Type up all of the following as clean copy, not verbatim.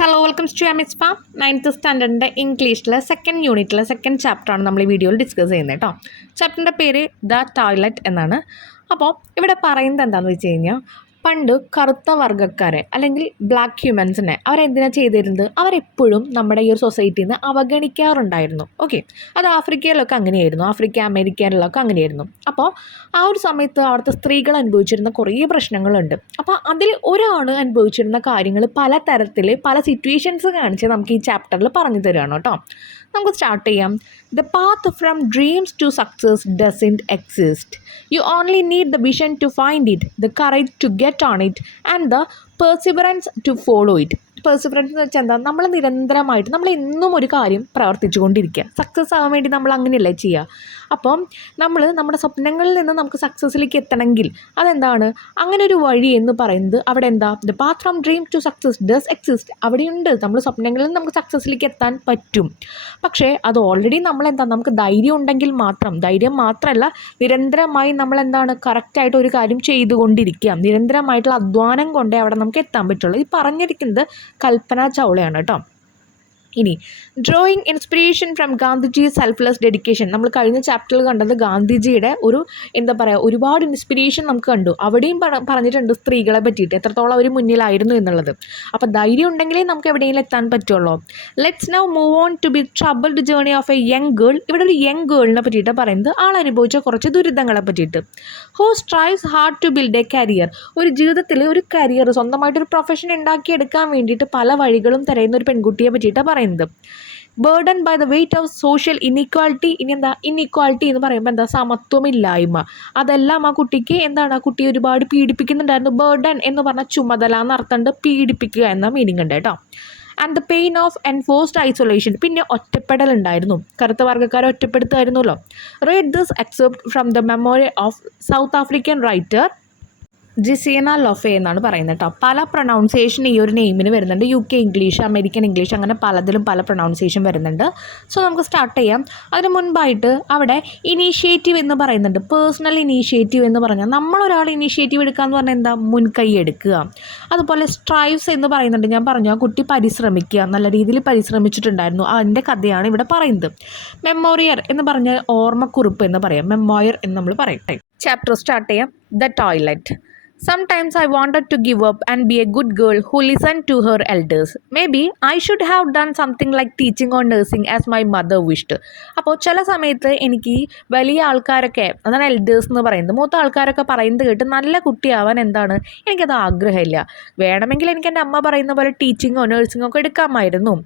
Hello welcomes to എമിസ്പ 9th സ്റ്റാൻഡേർഡിൻ്റെ ഇംഗ്ലീഷിലെ സെക്കൻഡ് യൂണിറ്റിലെ സെക്കൻഡ് ചാപ്റ്ററാണ് നമ്മൾ ഈ വീഡിയോയിൽ ഡിസ്കസ് ചെയ്യുന്നത് കേട്ടോ. ചാപ്റ്ററിൻ്റെ പേര് ദ ടോയ്ലറ്റ് എന്നാണ്. അപ്പോൾ ഇവിടെ പറയുന്നത് എന്താണെന്ന് വെച്ച് കഴിഞ്ഞാൽ, പണ്ട് കറുത്ത വർഗ്ഗക്കാരെ അല്ലെങ്കിൽ ബ്ലാക്ക് ഹ്യൂമൻസിനെ അവരെന്തിനാണ് ചെയ്തിരുന്നത്, അവരെപ്പോഴും നമ്മുടെ ഈ ഒരു സൊസൈറ്റിയിൽ നിന്ന് അവഗണിക്കാറുണ്ടായിരുന്നു. ഓക്കെ, അത് ആഫ്രിക്കയിലൊക്കെ അങ്ങനെയായിരുന്നു, ആഫ്രിക്ക അമേരിക്കയിലൊക്കെ അങ്ങനെയായിരുന്നു. അപ്പോൾ ആ ഒരു സമയത്ത് അവിടുത്തെ സ്ത്രീകൾ അനുഭവിച്ചിരുന്ന കുറേ പ്രശ്നങ്ങളുണ്ട്. അപ്പോൾ അതിൽ ഒരാൾ അനുഭവിച്ചിരുന്ന കാര്യങ്ങൾ പല തരത്തിൽ പല സിറ്റുവേഷൻസ് കാണിച്ച് നമുക്ക് ഈ ചാപ്റ്ററിൽ പറഞ്ഞു തരുകയാണ് കേട്ടോ. നമുക്ക് സ്റ്റാർട്ട് ചെയ്യാം. The path from dreams to success doesn't exist. You only need the vision to find it, the courage to get on it and the perseverance to follow it. Perseverance എന്ന് വെച്ചാൽ എന്താ, നമ്മൾ നിരന്തരമായിട്ട് നമ്മൾ എന്നും ഒരു കാര്യം പ്രവർത്തിച്ചു കൊണ്ടിരിക്കുക. സക്സസ് ആവാൻ വേണ്ടി നമ്മൾ അങ്ങനെയല്ലേ ചെയ്യുക. അപ്പം നമ്മൾ നമ്മുടെ സ്വപ്നങ്ങളിൽ നിന്ന് നമുക്ക് സക്സസ്സിലേക്ക് എത്തണമെങ്കിൽ അതെന്താണ്, അങ്ങനെ ഒരു വഴി എന്ന് പറയുന്നത് അവിടെ എന്താ, the path from dream to success does exist. അവിടെയുണ്ട്, നമ്മൾ സ്വപ്നങ്ങളിൽ നിന്ന് നമുക്ക് സക്സസ്സിലേക്ക് എത്താൻ പറ്റും. പക്ഷേ അത് ഓൾറെഡി നമ്മളെന്താ, നമുക്ക് ധൈര്യം ഉണ്ടെങ്കിൽ മാത്രം, ധൈര്യം മാത്രമല്ല നിരന്തരമായി നമ്മളെന്താണ് കറക്റ്റായിട്ട് ഒരു കാര്യം ചെയ്തുകൊണ്ടിരിക്കുക, നിരന്തരമായിട്ടുള്ള അധ്വാനം കൊണ്ടേ അവിടെ നമുക്ക് എത്താൻ പറ്റുള്ളൂ. ഈ പറഞ്ഞിരിക്കുന്നത് കൽപ്പന ചൗളയാണ് കേട്ടോ. ഇനി drawing inspiration from Gandhiji selfless dedication. നമ്മൾ കഴിഞ്ഞ ചാപ്റ്ററിൽ കണ്ടത് ഗാന്ധിജിയുടെ ഒരു എന്താ പറയുക, ഒരുപാട് ഇൻസ്പിറേഷൻ നമുക്ക് കണ്ടു. അവിടെയും പറഞ്ഞിട്ടുണ്ട് സ്ത്രീകളെ പറ്റിയിട്ട് എത്രത്തോളം അവർ മുന്നിലായിരുന്നു എന്നുള്ളത്. അപ്പോൾ ധൈര്യം ഉണ്ടെങ്കിലേ നമുക്ക് എവിടെയെങ്കിലും എത്താൻ പറ്റുള്ളൂ. Let's now move on to be troubled journey of a young girl. ഇവിടെ ഒരു യങ് ഗേളിനെ പറ്റിയിട്ട് പറയുന്നത് ആൾ അനുഭവിച്ച കുറച്ച് ദുരിതങ്ങളെ പറ്റിയിട്ട്. Who strives hard to build a career. ഒരു ജീവിതത്തിൽ ഒരു കരിയർ, സ്വന്തമായിട്ടൊരു പ്രൊഫഷൻ ഉണ്ടാക്കിയെടുക്കാൻ വേണ്ടിയിട്ട് പല വഴികളും തിരയുന്ന ഒരു പെൺകുട്ടിയെ പറ്റിയിട്ട് പറയുന്നത്. Burden by the weight of social inequality. ഇനി എന്താ ഇൻഇക്വാലിറ്റി എന്ന് പറയുമ്പോൾ എന്താ, സമത്വമില്ലായ്മ. അതെല്ലാം ആ കുട്ടിക്ക് എന്താണ്, ആ കുട്ടിയെ ഒരുപാട് പീഡിപ്പിക്കുന്നുണ്ടായിരുന്നു. ബേർഡൻ എന്ന് പറഞ്ഞാൽ ചുമതല എന്നർത്ഥമുണ്ട്, പീഡിപ്പിക്കുക എന്ന മീനിങ് ഉണ്ട് കേട്ടോ. And the pain of enforced isolation. പിന്നെ ഒറ്റപ്പെടലുണ്ടായിരുന്നു, കറുത്ത വർഗ്ഗക്കാരെ ഒറ്റപ്പെടുത്തായിരുന്നല്ലോ. Read this except from the memory of South African writer Gcina Mhlophe എന്നാണ് പറയുന്നത് കേട്ടോ. പല പ്രൊണൗൺസിയേഷൻ ഈ ഒരു നെയിമിന് വരുന്നുണ്ട്. UK ഇംഗ്ലീഷ്, അമേരിക്കൻ ഇംഗ്ലീഷ്, അങ്ങനെ പലതിലും പല പ്രൊണൗൺസിയേഷൻ വരുന്നുണ്ട്. സോ നമുക്ക് സ്റ്റാർട്ട് ചെയ്യാം. അതിന് മുൻപായിട്ട് അവിടെ ഇനീഷ്യേറ്റീവ് എന്ന് പറയുന്നുണ്ട്. പേഴ്സണൽ ഇനീഷ്യേറ്റീവ് എന്ന് പറഞ്ഞാൽ നമ്മളൊരാൾ ഇനീഷ്യേറ്റീവ് എടുക്കുക എന്ന് പറഞ്ഞാൽ എന്താ, മുൻകൈ എടുക്കുക. അതുപോലെ സ്ട്രൈവ്സ് എന്ന് പറയുന്നുണ്ട്. ഞാൻ പറഞ്ഞു, ആ കുട്ടി പരിശ്രമിക്കുക, നല്ല രീതിയിൽ പരിശ്രമിച്ചിട്ടുണ്ടായിരുന്നു. അതിൻ്റെ കഥയാണ് ഇവിടെ പറയുന്നത്. മെമ്മോറിയർ എന്ന് പറഞ്ഞാൽ ഓർമ്മക്കുറിപ്പ് എന്ന് പറയാം, മെമ്മോയർ എന്ന് നമ്മൾ പറയട്ടെ. ചാപ്റ്റർ സ്റ്റാർട്ട് ചെയ്യാം. The toilet. Sometimes I wanted to give up and be a good girl who listened to her elders. Maybe I should have done something like teaching or nursing as my mother wished. അപ്പോൾ ചില സമയത്ത് എനിക്ക് വലിയ ആൾക്കാരൊക്കെ, അതാണ് elders എന്ന് പറയുന്നത്, മൂത്ത ആൾക്കാരൊക്കെ പറയുന്നത് കേട്ട് നല്ല കുട്ടിയാവാൻ എന്താണ്, എനിക്കത് ആഗ്രഹമില്ല. വേണമെങ്കിൽ എനിക്ക് എൻ്റെ അമ്മ പറയുന്ന പോലെ ടീച്ചിങ്ങോ നഴ്സിങ്ങോ ഒക്കെ എടുക്കാമായിരുന്നു.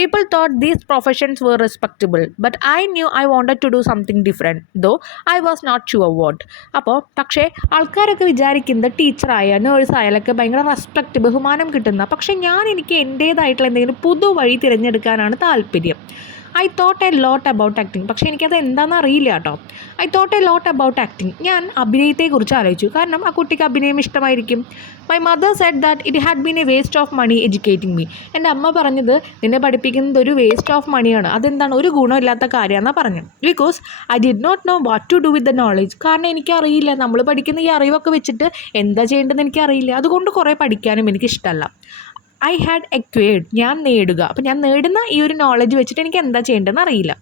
People thought these professions were respectable, but I knew I wanted to do something different, though I was not sure what. അപ്പോൾ പക്ഷേ ആൾക്കാരൊക്കെ വിചാരിക്കുന്നത് ടീച്ചറായ നേഴ്സായാലൊക്കെ ഭയങ്കര റെസ്പെക്റ്റ്, ബഹുമാനം കിട്ടുന്ന, പക്ഷേ എനിക്ക് എൻ്റേതായിട്ടുള്ള എന്തെങ്കിലും പുതുവഴി തിരഞ്ഞെടുക്കാനാണ് താല്പര്യം. I thought a lot about acting. പക്ഷേ എനിക്കത് എന്താണെന്ന് അറിയില്ല കേട്ടോ. I thought a lot about acting. ഞാൻ അഭിനയത്തെക്കുറിച്ച് ആലോചിച്ചു, കാരണം ആ കുട്ടിക്ക് അഭിനയം ഇഷ്ടമായിരിക്കും. My mother said that it had been a waste of money educating me. എൻ്റെ അമ്മ പറഞ്ഞത് നിന്നെ പഠിപ്പിക്കുന്നത് ഒരു വേസ്റ്റ് ഓഫ് മണിയാണ്, അതെന്താണ്, ഒരു ഗുണമില്ലാത്ത കാര്യമാണെന്നാണ് പറഞ്ഞത്. Because I did not know what to do with the knowledge. കാരണം എനിക്കറിയില്ല, നമ്മൾ പഠിക്കുന്ന ഈ അറിവൊക്കെ വെച്ചിട്ട് എന്താ ചെയ്യേണ്ടതെന്ന് എനിക്കറിയില്ല. അതുകൊണ്ട് കുറേ പഠിക്കാനും എനിക്കിഷ്ടമല്ല. I had acquired. ഞാൻ നേടുക. അപ്പോൾ ഞാൻ നേടുന്ന ഈ ഒരു നോളജ് വെച്ചിട്ട് എനിക്ക് എന്താ ചെയ്യേണ്ടതെന്ന് അറിയില്ല.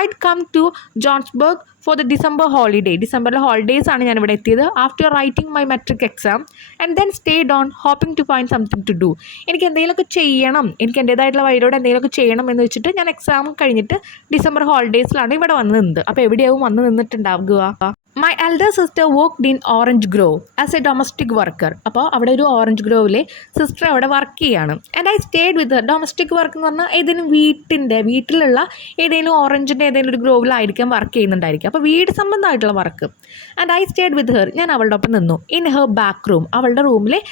I'd come to Johannesburg for the December holiday. ഡിസംബറിലെ ഹോളിഡേയ്സ് ആണ് ഞാനിവിടെ എത്തിയത്. After writing my matric exam and then stayed on hoping to find something to do. എനിക്ക് എന്തെങ്കിലുമൊക്കെ ചെയ്യണം, എനിക്ക് എൻ്റേതായിട്ടുള്ള വഴിയോടെ എന്തെങ്കിലുമൊക്കെ ചെയ്യണം എന്ന് വെച്ചിട്ട് ഞാൻ എക്സാം കഴിഞ്ഞിട്ട് ഡിസംബർ ഹോളിഡേയ്സിലാണ് ഇവിടെ വന്ന് നിന്നത്. അപ്പോൾ എവിടെയാവും വന്ന് നിന്നിട്ടുണ്ടാവുക? My elder sister worked in Orange Grove as a domestic worker. അപ്പോൾ അവിടെ ഒരു ഓറഞ്ച് ഗ്രോവിലെ സിസ്റ്റർ അവിടെ വർക്ക് ചെയ്യാണ്. And I stayed with her. Domestic work എന്ന് പറഞ്ഞാൽ ഏതെങ്കിലും വീട്ടിലുള്ള ഏതെങ്കിലും ഓറഞ്ചിൻ്റെ ഏതെങ്കിലും ഒരു ഗ്രോവിലായിരിക്കും വർക്ക് ചെയ്യുന്നുണ്ടായിരിക്കും. അപ്പോൾ വീട് സംബന്ധമായിട്ടുള്ള work. And I stayed with her. ഞാൻ അവളുടെ ഒപ്പം നിന്നു. In her back room. അവളുടെ റൂമിലെ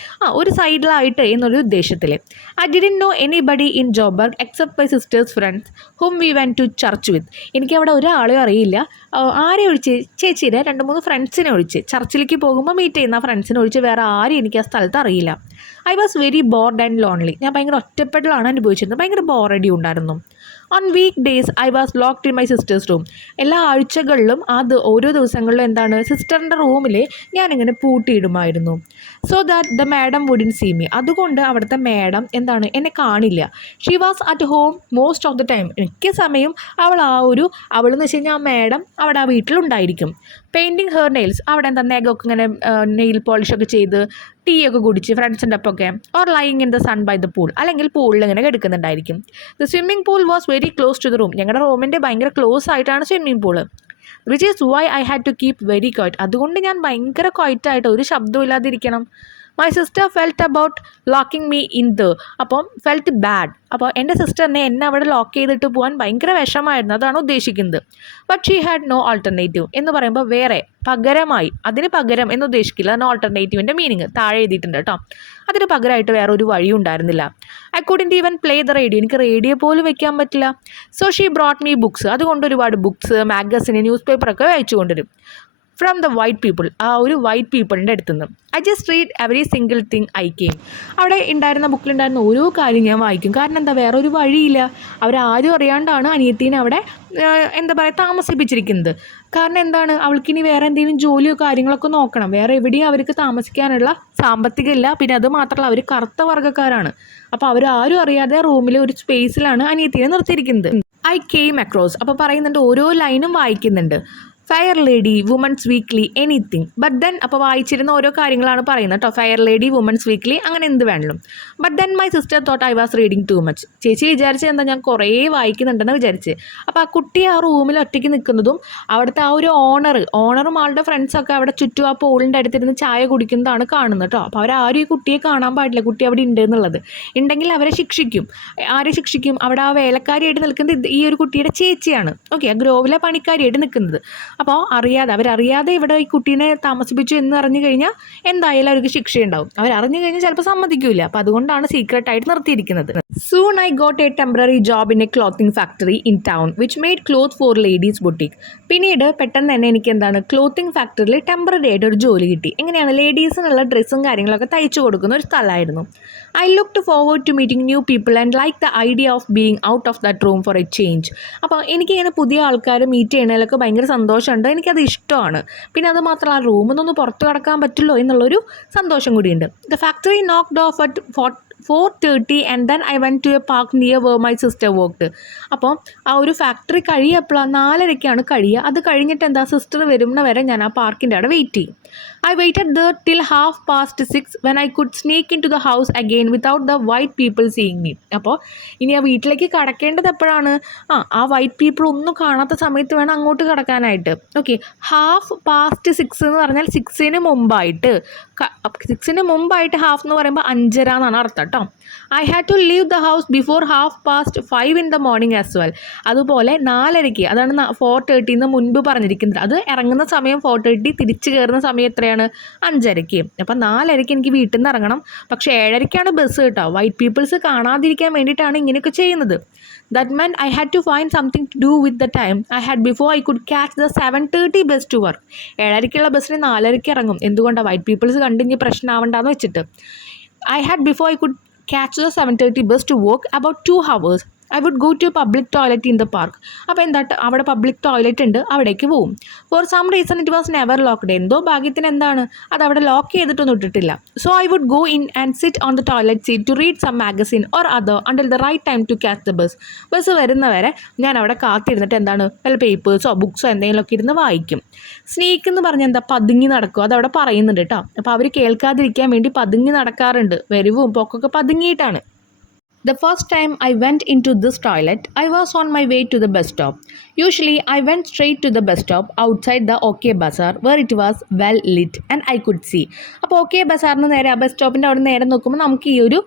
ഒരു സൈഡിലായിട്ട് എന്നൊരു ഉദ്ദേശത്തിൽ. I didn't know anybody in Joburg except my sister's friends whom we went to church with. എനിക്കവിടെ ഒരാളെയും അറിയില്ല. ആരെ ഒഴിച്ച്, ചേച്ചിയുടെ 2-3 ഫ്രണ്ട്സിനെ ഒഴിച്ച്, ചർച്ചിലേക്ക് പോകുമ്പോൾ മീറ്റ് ചെയ്യുന്ന ഫ്രണ്ട്സിനെ ഒഴിച്ച് വേറെ ആരും എനിക്ക് ആ സ്ഥലത്ത് അറിയില്ല. I was very bored and lonely. ഞാൻ ഭയങ്കര ഒറ്റപ്പെടലാണ് അനുഭവിച്ചിരുന്നത്, ഭയങ്കര ബോറടി ഉണ്ടായിരുന്നു. On week days I was locked in my sister's room. എല്ലാ ആഴ്ചകളിലും ഓരോ ദിവസങ്ങളിലും എന്താണ്, സിസ്റ്ററിൻ്റെ റൂമിൽ ഞാനിങ്ങനെ പൂട്ടിയിടുമായിരുന്നു. So that the madam wouldn't see me. അതുകൊണ്ട് അവിടുത്തെ മാഡം എന്താണ് എന്നെ കാണില്ല. She was at home most of the time. മിക്ക സമയം അവളെന്ന് വെച്ച് കഴിഞ്ഞാൽ ആ മാഡം അവിടെ ആ വീട്ടിലുണ്ടായിരിക്കും. പെയിൻറ്റിങ് ഹെർ നെയിൽസ്, അവിടെ എന്താ നെഗൊക്കെ ഇങ്ങനെ നെയിൽ പോളിഷൊക്കെ ചെയ്ത് ടീ ഒക്കെ കുടിച്ച് ഫ്രണ്ട്സിൻ്റെ ഒപ്പമൊക്കെ, or lying in the sun by the pool, അല്ലെങ്കിൽ പൂളിൽ ഇങ്ങനെ കിടക്കുന്നുണ്ടായിരിക്കും. The swimming pool was very close to the room. ഞങ്ങളുടെ റൂമിൻ്റെ ഭയങ്കര ക്ലോസ് ആയിട്ടാണ് swimming pool. Which is why I had to keep very quiet. അതുകൊണ്ട് ഞാൻ ഭയങ്കര ക്വയറ്റായിട്ട് ഒരു ശബ്ദവും ഇല്ലാതിരിക്കണം. My sister felt about locking me in അപ്പം ഫെൽറ്റ് ബാഡ്. അപ്പോൾ എൻ്റെ സിസ്റ്ററിനെ എന്നെ അവിടെ ലോക്ക് ചെയ്തിട്ട് പോകാൻ ഭയങ്കര വിഷമായിരുന്നു, അതാണ് ഉദ്ദേശിക്കുന്നത്. But she had no alternative എന്ന് പറയുമ്പോൾ വേറെ പകരമായി, അതിന് പകരം എന്ന് ഉദ്ദേശിക്കില്ല. അതാണ് ആൾട്ടർനേറ്റീവിൻ്റെ മീനിങ്, താഴെ എഴുതിയിട്ടുണ്ട് കേട്ടോ. അതിന് പകരമായിട്ട് വേറെ ഒരു വഴി ഉണ്ടായിരുന്നില്ല. I couldn't even play the radio, എനിക്ക് റേഡിയോ പോലും വെക്കാൻ പറ്റില്ല. So she brought me books, അതുകൊണ്ട് ഒരുപാട് ബുക്സ്, മാഗസിൻ, ന്യൂസ് പേപ്പറൊക്കെ അയച്ചു കൊണ്ടുവരും. ഫ്രം ദ വൈറ്റ് പീപ്പിൾ, ആ ഒരു വൈറ്റ് പീപ്പിളിൻ്റെ അടുത്ത് നിന്ന്. I just read every single thing I came. അവിടെ ഉണ്ടായിരുന്ന ബുക്കിലുണ്ടായിരുന്ന ഓരോ കാര്യം ഞാൻ വായിക്കും. കാരണം എന്താ, വേറെ ഒരു വഴിയില്ല. അവരാരും അറിയാണ്ടാണ് അനിയത്തീനെ അവിടെ എന്താ പറയുക താമസിപ്പിച്ചിരിക്കുന്നത്. കാരണം എന്താണ്, അവൾക്കിനി വേറെ എന്തെങ്കിലും ജോലിയോ കാര്യങ്ങളൊക്കെ നോക്കണം. വേറെ എവിടെയും അവർക്ക് താമസിക്കാനുള്ള സാമ്പത്തികം ഇല്ല. പിന്നെ അത് മാത്രമല്ല, അവർ കറുത്ത വർഗ്ഗക്കാരാണ്. അപ്പോൾ അവരാരും അറിയാതെ റൂമിൽ ഒരു സ്പേസിലാണ് അനിയത്തീനെ നിർത്തിയിരിക്കുന്നത്. ഐ കെയിം അക്രോസ്, അപ്പോൾ പറയുന്നുണ്ട്, ഓരോ ലൈനും വായിക്കുന്നുണ്ട്. Fair Lady, Woman's Weekly, anything. But then, അപ്പോൾ വായിച്ചിരുന്ന ഓരോ കാര്യങ്ങളാണ് പറയുന്നത് കേട്ടോ. ഫയർ ലേഡി, വുമൻസ് വീക്ക്ലി, അങ്ങനെ എന്ത് വേണം. But then my sister thought I was reading too much. ചേച്ചി വിചാരിച്ചത് എന്താ, ഞാൻ കുറേ വായിക്കുന്നുണ്ടെന്ന് വിചാരിച്ച്. അപ്പോൾ ആ കുട്ടി ആ റൂമിൽ ഒറ്റയ്ക്ക് നിൽക്കുന്നതും അവിടുത്തെ ആ ഒരു ഓണറും ആളുടെ ഫ്രണ്ട്സൊക്കെ അവിടെ ചുറ്റും ആ പോളിൻ്റെ അടുത്തിരുന്ന് ചായ കുടിക്കുന്നതാണ് കാണുന്നത് കേട്ടോ. അപ്പോൾ അവരാരും ഈ കുട്ടിയെ കാണാൻ പാടില്ല, കുട്ടി അവിടെ ഉണ്ട് എന്നുള്ളത്. ഉണ്ടെങ്കിൽ അവരെ ശിക്ഷിക്കും. ആരെ ശിക്ഷിക്കും? അവിടെ ആ വേലക്കാരിയായിട്ട് നിൽക്കുന്നത് ഈ ഒരു കുട്ടിയുടെ ചേച്ചിയാണ്. ഓക്കെ, ആ ഗ്രോവിലെ പണിക്കാരിയായിട്ട് നിൽക്കുന്നത്. അപ്പോൾ അവരറിയാതെ ഇവിടെ ഈ കുട്ടീനെ താമസിപ്പിച്ചു എന്ന് അറിഞ്ഞു കഴിഞ്ഞാൽ എന്തായാലും അവർക്ക് ശിക്ഷയുണ്ടാവും. അവരറിഞ്ഞു കഴിഞ്ഞാൽ ചിലപ്പോൾ സമ്മതിക്കില്ല. അപ്പോൾ അതുകൊണ്ടാണ് സീക്രട്ടായിട്ട് നിർത്തിയിരിക്കുന്നത്. Soon I got a temporary job in a clothing factory in town which made cloth for ladies boutique. പിന്നീട് പെട്ടെന്ന് തന്നെ എനിക്ക് ക്ലോത്തിങ് ഫാക്ടറിയിൽ ടെമ്പററി ആയിട്ട് ഒരു ജോലി കിട്ടി. എങ്ങനെയാണ്, ലേഡീസിനുള്ള ഡ്രസ്സും കാര്യങ്ങളൊക്കെ തയ്ച്ചു കൊടുക്കുന്ന ഒരു സ്ഥലമായിരുന്നു. I looked forward to meeting new people and like the idea of being out of that room for a change. അപ്പോൾ എനിക്കിങ്ങനെ പുതിയ ആൾക്കാർ മീറ്റ് ചെയ്യണതിലൊക്കെ ഭയങ്കര സന്തോഷമുണ്ട്, എനിക്കത് ഇഷ്ടമാണ്. പിന്നെ അത് മാത്രമല്ല, ആ റൂമിൽ നിന്നൊന്ന് പുറത്ത് കിടക്കാൻ പറ്റുള്ളൂ എന്നുള്ളൊരു സന്തോഷം കൂടിയുണ്ട്. The factory knocked off at 4:30 and then I went to a park near where my sister worked. അപ്പോൾ ആ ഒരു ഫാക്ടറി കഴിയപ്പോഴാണ് 4:30 കഴിയുക. അത് കഴിഞ്ഞിട്ട് സിസ്റ്റർ വരുന്ന വരെ ഞാൻ ആ പാർക്കിൻ്റെ അവിടെ വെയിറ്റ് ചെയ്യും. I waited there till 6:30 when I could sneak into the house again without the white people seeing me. അപ്പോൾ ഇനി ആ വീട്ടിലേക്ക് കടക്കേണ്ടത് എപ്പോഴാണ്? ആ വൈറ്റ് പീപ്പിൾ ഒന്നും കാണാത്ത സമയത്ത് വേണം അങ്ങോട്ട് കടക്കാനായിട്ട്. ഓക്കെ, 6:30 എന്ന് പറഞ്ഞാൽ 6-ന് മുമ്പായിട്ട്. 6-ന് മുമ്പായിട്ട് ഹാഫ് എന്ന് പറയുമ്പോൾ 5:30 എന്നാണ് അർത്ഥം കേട്ടോ. I had to leave the house before 5:30 in the morning as well. അതുപോലെ 4:30, അതാണ് 4:30 മുൻപ് പറഞ്ഞിരിക്കുന്നത്. അത് ഇറങ്ങുന്ന സമയം 4:30, തിരിച്ച് കയറുന്ന സമയം എത്രയാണ്? 5:30. അപ്പം 4:30 എനിക്ക് വീട്ടിൽ നിന്ന് ഇറങ്ങണം. പക്ഷേ 7:30 ബസ് കേട്ടോ. വൈറ്റ് പീപ്പിൾസ് കാണാതിരിക്കാൻ വേണ്ടിയിട്ടാണ് ഇങ്ങനെയൊക്കെ ചെയ്യുന്നത്. That meant I had to find something to do with the time I had before I could catch the 7:30 bus to work. 7:30 ബസ്സിന് 4:30 ഇറങ്ങും. എന്തുകൊണ്ടാണ്? വൈറ്റ് പീപ്പിൾസ് കണ്ടിഞ്ഞ് പ്രശ്നമാവണ്ടെന്ന് വെച്ചിട്ട്. I had before I could catch the 7:30 bus to work about 2 hours. I would go to a public toilet in the park. അപ്പോൾ അവിടെ public toilet ഉണ്ട്, അവിടേക്ക് പോവും. For some reason it was never locked. എന്തോ ഭാഗ്യത്തിന് അത് അവിടെ lock ചെയ്തിട്ടൊന്നും ഇട്ടിട്ടില്ല. So I would go in and sit on the toilet seat to read some magazine or other until the right time to catch the bus. Bus വരുന്നവരെ ഞാൻ അവിടെ കാത്തിരുന്നിട്ട് വല്ല പേപ്പേഴ്സോ ബുക്സോ എന്തെങ്കിലുമൊക്കെ ഇരുന്ന് വായിക്കും. സ്നീക്ക് എന്ന് പറഞ്ഞാൽ പതുങ്ങി നടക്കും, അതവിടെ പറയുന്നുണ്ട് കേട്ടോ. അപ്പോൾ അവർ കേൾക്കാതിരിക്കാൻ വേണ്ടി പതുങ്ങി നടക്കാറുണ്ട്. വരവും പോക്കൊക്കെ പതുങ്ങിയിട്ടാണ്. The first time I went into this toilet, I was on my way to the bus stop. Usually, I went straight to the bus stop outside the OK Bazaar where it was well lit and I could see. അപ്പോൾ OK ബസാറിന് നേരെ, ആ bus സ്റ്റോപ്പിൻ്റെ അവിടെ നേരെ നോക്കുമ്പോൾ നമുക്ക് ഈ ഒരു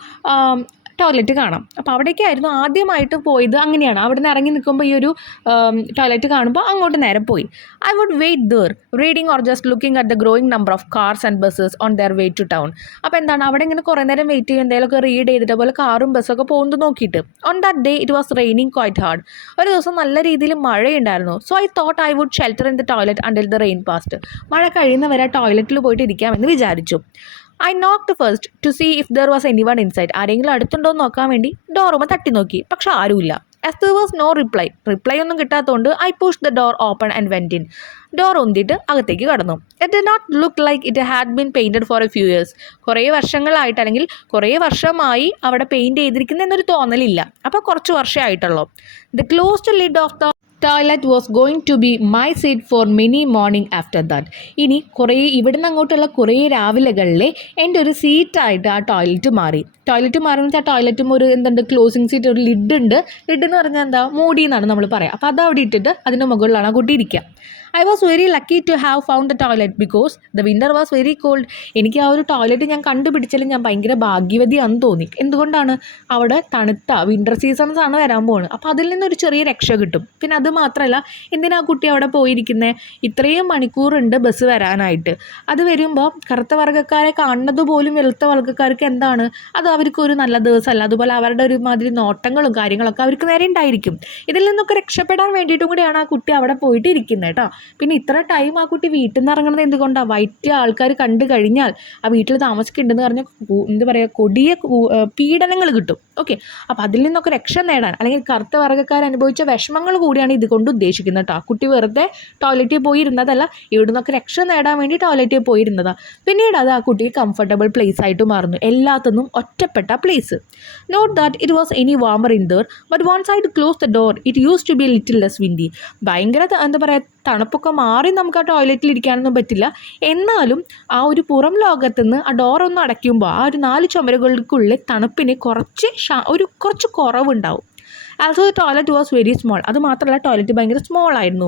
toilet കാണാം. അപ്പോൾ അവിടേക്കായിരുന്നു ആദ്യമായിട്ട് പോയത്. അങ്ങനെയാണ്, അവിടെ നിന്ന് ഇറങ്ങി നിൽക്കുമ്പോൾ ഈ ഒരു ടോയ്ലറ്റ് കാണുമ്പോൾ അങ്ങോട്ട് നേരെ പോയി. I would wait there reading or just looking at the growing number of cars and buses on their way to town. അപ്പോൾ അവിടെ ഇങ്ങനെ കുറേ നേരം വെയിറ്റ് ചെയ്യും, എന്തെങ്കിലുമൊക്കെ റീഡ് ചെയ്തിട്ട് പോലെ കാറും ബസ്സൊക്കെ പോകുന്നത് നോക്കിയിട്ട്. On that day it was raining quite hard. ഒരു ദിവസം നല്ല രീതിയിൽ മഴയുണ്ടായിരുന്നു. So I thought I would shelter in the toilet until the rain passed. മഴ കഴിയുന്നവരെ ടോയ്ലറ്റിൽ പോയിട്ട് ഇരിക്കാമെന്ന് വിചാരിച്ചു. I knocked first to see if there was anyone inside. ആരെങ്കിലും അടുത്തുണ്ടോ എന്ന് നോക്കാൻ വേണ്ടി ഡോറുമ്പോൾ തട്ടി നോക്കി. പക്ഷെ ആരുമില്ല. As there was no reply ഒന്നും കിട്ടാത്തതുകൊണ്ട് I push the door open and went in. Door ഒന്നിട്ട് അകത്തേക്ക് കടന്നു. It did not look like it had been painted for a few years. കുറേ വർഷങ്ങളായിട്ട് അല്ലെങ്കിൽ കുറേ വർഷമായി അവിടെ പെയിൻറ് ചെയ്തിരിക്കുന്ന എന്നൊരു തോന്നലില്ല. അപ്പോൾ കുറച്ച് വർഷമായിട്ടുള്ളൂ. The closed lid of the toilet was going to be my seat for many morning after that. ഇനി ഇവിടുന്ന് അങ്ങോട്ടുള്ള കുറേ രാവിലെകളിലെ എൻ്റെ ഒരു സീറ്റായിട്ട് ആ ടോയ്ലറ്റ് മാറി. ടോയ്ലറ്റ് മാറുന്ന ആ ടോയ്ലറ്റും ഒരു എന്തുണ്ട്, ക്ലോസിങ് സീറ്റ്, ഒരു ലിഡ് ഉണ്ട്. ലിഡ് എന്ന് പറഞ്ഞാൽ എന്താ, മൂടി എന്നാണ് നമ്മൾ പറയുക. അപ്പോൾ അത് അവിടെ ഇട്ടിട്ട് അതിൻ്റെ മുകളിലാണ് ആ കുട്ടി ഇരിക്കുക. I was very lucky to have found the toilet because the winter was very cold. എനിക്ക് ആ ഒരു ടോയ്ലറ്റ് ഞാൻ കണ്ടുപിടിച്ചാലും ഞാൻ ഭയങ്കര ഭാഗ്യവതിയാണെന്ന് തോന്നി. എന്തുകൊണ്ടാണ്, അവിടെ തണുത്ത വിൻ്റർ സീസൺസ് ആണ് വരാൻ പോകുന്നത്. അപ്പോൾ അതിൽ നിന്നൊരു ചെറിയ രക്ഷ കിട്ടും. പിന്നെ അത് മാത്രമല്ല, എന്തിനാ കുട്ടി അവിടെ പോയിരിക്കുന്നത്, ഇത്രയും മണിക്കൂറുണ്ട് ബസ് വരാനായിട്ട്. അത് വരുമ്പോൾ കറുത്ത വർഗ്ഗക്കാരെ കാണുന്നത് പോലും വെളുത്ത വർഗ്ഗക്കാർക്ക് എന്താണ്, അത് അവർക്കൊരു നല്ല ദിവസമല്ല. അതുപോലെ അവരുടെ ഒരു മാതിരി നോട്ടങ്ങളും കാര്യങ്ങളൊക്കെ അവർക്ക് നേരെ ഉണ്ടായിരിക്കും. ഇതിൽ നിന്നൊക്കെ രക്ഷപ്പെടാൻ വേണ്ടിയിട്ടും കൂടിയാണ് ആ കുട്ടി അവിടെ പോയിട്ട് ഇരിക്കുന്നത് കേട്ടോ. പിന്നെ ഇത്ര ടൈം ആ കുട്ടി വീട്ടിൽ നിന്ന് ഇറങ്ങുന്നത് എന്തുകൊണ്ടാണ്, വൈറ്റ് ആൾക്കാർ കണ്ടു കഴിഞ്ഞാൽ ആ വീട്ടിൽ താമസിക്കുന്നുണ്ടെന്ന് പറഞ്ഞാൽ എന്താ പറയുക, കൊടിയ പീഡനങ്ങൾ കിട്ടും. ഓക്കെ, അപ്പോൾ അതിൽ നിന്നൊക്കെ രക്ഷ നേടാൻ, അല്ലെങ്കിൽ കറുത്ത വർഗ്ഗക്കാർ അനുഭവിച്ച വിഷമങ്ങൾ കൂടിയാണ് ഇതുകൊണ്ട് ഉദ്ദേശിക്കുന്നത് കേട്ടോ. ആ കുട്ടി വെറുതെ ടോയ്ലറ്റിൽ പോയി ഇരുന്നതല്ല, ഇവിടെ നിന്നൊക്കെ രക്ഷ നേടാൻ വേണ്ടി ടോയ്ലറ്റിൽ പോയിരുന്നതാണ്. പിന്നീട് അത് ആ കുട്ടിക്ക് കംഫർട്ടബിൾ പ്ലേസ് ആയിട്ട് മാറുന്നു, എല്ലാത്തിനും ഒറ്റപ്പെട്ട place. Not that it was any warmer in there, but once I close the door it use to be little less windy. ഭയങ്കര എന്താ പറയുക, തണുപ്പൊക്കെ മാറി നമുക്ക് ആ ടോയ്ലറ്റിൽ ഇരിക്കാനൊന്നും പറ്റില്ല. എന്നാലും ആ ഒരു പുറം ലോകത്തുനിന്ന് ആ ഡോറൊന്ന് അടയ്ക്കുമ്പോൾ ആ ഒരു 4 ചുമരുകൾക്കുള്ളിൽ തണുപ്പിന് കുറച്ച് കുറവുണ്ടാവും. Also the toilet was very small. അത് മാത്രമല്ല, ടോയ്ലറ്റ് ഭയങ്കര സ്മോൾ ആയിരുന്നു.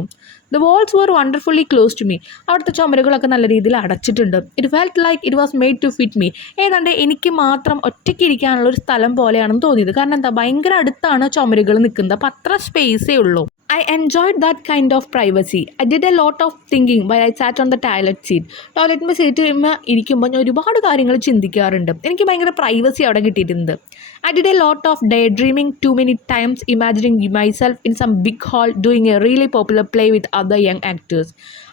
The walls were wonderfully close to me. അവിടുത്തെ ചുമരുകളൊക്കെ നല്ല രീതിയിൽ അടച്ചിട്ടുണ്ട്. It felt like it was made to fit me. ഏതാണ്ട് എനിക്ക് മാത്രം ഒറ്റയ്ക്ക് ഇരിക്കാനുള്ള ഒരു സ്ഥലം പോലെയാണെന്ന് തോന്നിയത്. കാരണം എന്താ, ഭയങ്കര അടുത്താണ് ചുമരുകൾ നിൽക്കുന്നത്. അപ്പോൾ അത്ര സ്പേസേ ഉള്ളൂ. I enjoyed that kind of privacy. I did a lot of thinking while I sat on the toilet seat. ടോയ്ലറ്റിൻ്റെ സീറ്റ് ഇരിക്കുമ്പോൾ ഞാൻ ഒരുപാട് കാര്യങ്ങൾ ചിന്തിക്കാറുണ്ട്. എനിക്ക് ഭയങ്കര പ്രൈവസി അവിടെ കിട്ടിയിട്ടുണ്ട്. I did a lot of daydreaming too many times, imagining myself in some big hall doing a really popular play with other young actors.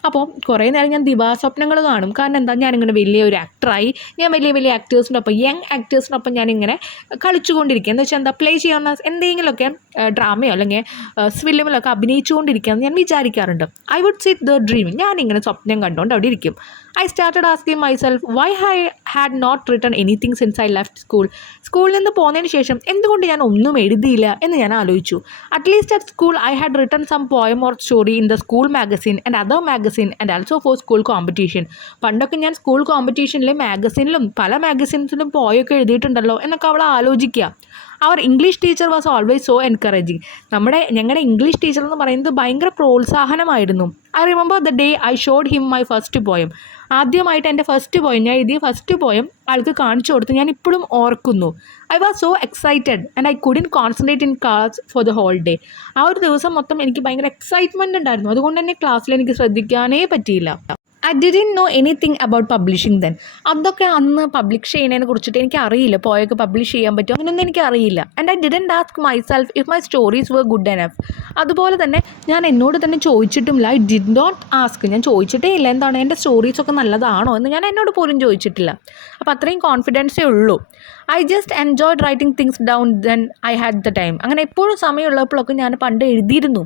അപ്പോൾ കുറേ നേരം ഞാൻ ദിവാസ്വപ്നങ്ങൾ കാണും. കാരണം എന്താ, ഞാനിങ്ങനെ വലിയൊരു ആക്ടറായി, ഞാൻ വലിയ ആക്ടേഴ്സിനൊപ്പം, യങ് ആക്ടേഴ്സിനൊപ്പം ഞാനിങ്ങനെ കളിച്ചുകൊണ്ടിരിക്കുക. എന്ന് വെച്ചാൽ എന്താ, പ്ലേ ചെയ്യാവുന്ന എന്തെങ്കിലുമൊക്കെ ഡ്രാമയോ അല്ലെങ്കിൽ ഫിലിമിലൊക്കെ അഭിനയിച്ചുകൊണ്ടിരിക്കുകയെന്ന് ഞാൻ വിചാരിക്കാറുണ്ട്. I would sit there dreaming. ഞാനിങ്ങനെ സ്വപ്നം കണ്ടുകൊണ്ട് അവിടെ ഇരിക്കും. I started asking myself why I had not written anything since I left school. സ്കൂളിൽ നിന്ന് പോകുന്നതിന് ശേഷം എന്തുകൊണ്ട് ഞാൻ ഒന്നും എഴുതിയില്ല എന്ന് ഞാൻ ആലോചിച്ചു. At least at school I had written some poem or story in the school magazine and other magazine and also for school competition. പണ്ടൊക്കെ ഞാൻ സ്കൂൾ കോമ്പറ്റീഷനിലെ മാഗസിനിലും പല മാഗസിൻസിലും പോയൊക്കെ എഴുതിയിട്ടുണ്ടല്ലോ എന്നൊക്കെ അവൾ ആലോചിക്കുക. Our English teacher was always so encouraging. ഞങ്ങളുടെ ഇംഗ്ലീഷ് ടീച്ചർ എന്ന് പറയുന്നത് ഭയങ്കര പ്രോത്സാഹനമായിരുന്നു. I remember the day I showed him my first poem. ആദ്യമായിട്ട് എൻ്റെ ഞാൻ എഴുതിയ ഫസ്റ്റ് പോയം ആൾക്ക് കാണിച്ചു കൊടുത്ത് ഞാൻ ഇപ്പോഴും ഓർക്കുന്നു. I was so excited and I couldn't concentrate in class for the whole day. ആ ഒരു ദിവസം മൊത്തം എനിക്ക് ഭയങ്കര എക്സൈറ്റ്മെൻറ്റ് ഉണ്ടായിരുന്നു. അതുകൊണ്ട് തന്നെ ക്ലാസ്സിൽ എനിക്ക് ശ്രദ്ധിക്കാനേ പറ്റിയില്ല. I didn't know anything about publishing then. അതൊക്കെ അന്ന് പബ്ലിഷ് ചെയ്യുന്നതിനെ കുറിച്ചിട്ട് എനിക്ക് അറിയില്ല. പോയൊക്കെ പബ്ലിഷ് ചെയ്യാൻ പറ്റുമോ അങ്ങനെയൊന്നും എനിക്ക് അറിയില്ല. And I didn't ask myself if my stories were good enough. അതുപോലെ തന്നെ ഞാൻ എന്നോട് തന്നെ ചോദിച്ചിട്ടുമില്ല. I did not ask. ഞാൻ ചോദിച്ചിട്ടേ ഇല്ല എന്താണ് എൻ്റെ സ്റ്റോറീസൊക്കെ നല്ലതാണോ എന്ന് ഞാൻ എന്നോട് പോലും ചോദിച്ചിട്ടില്ല. അപ്പോൾ അത്രയും കോൺഫിഡൻസേ ഉള്ളൂ. I just enjoyed writing things down then I had the time. അങ്ങനെ എപ്പോഴും സമയമുള്ളപ്പോഴൊക്കെ ഞാൻ പണ്ട് എഴുതിയിരുന്നു.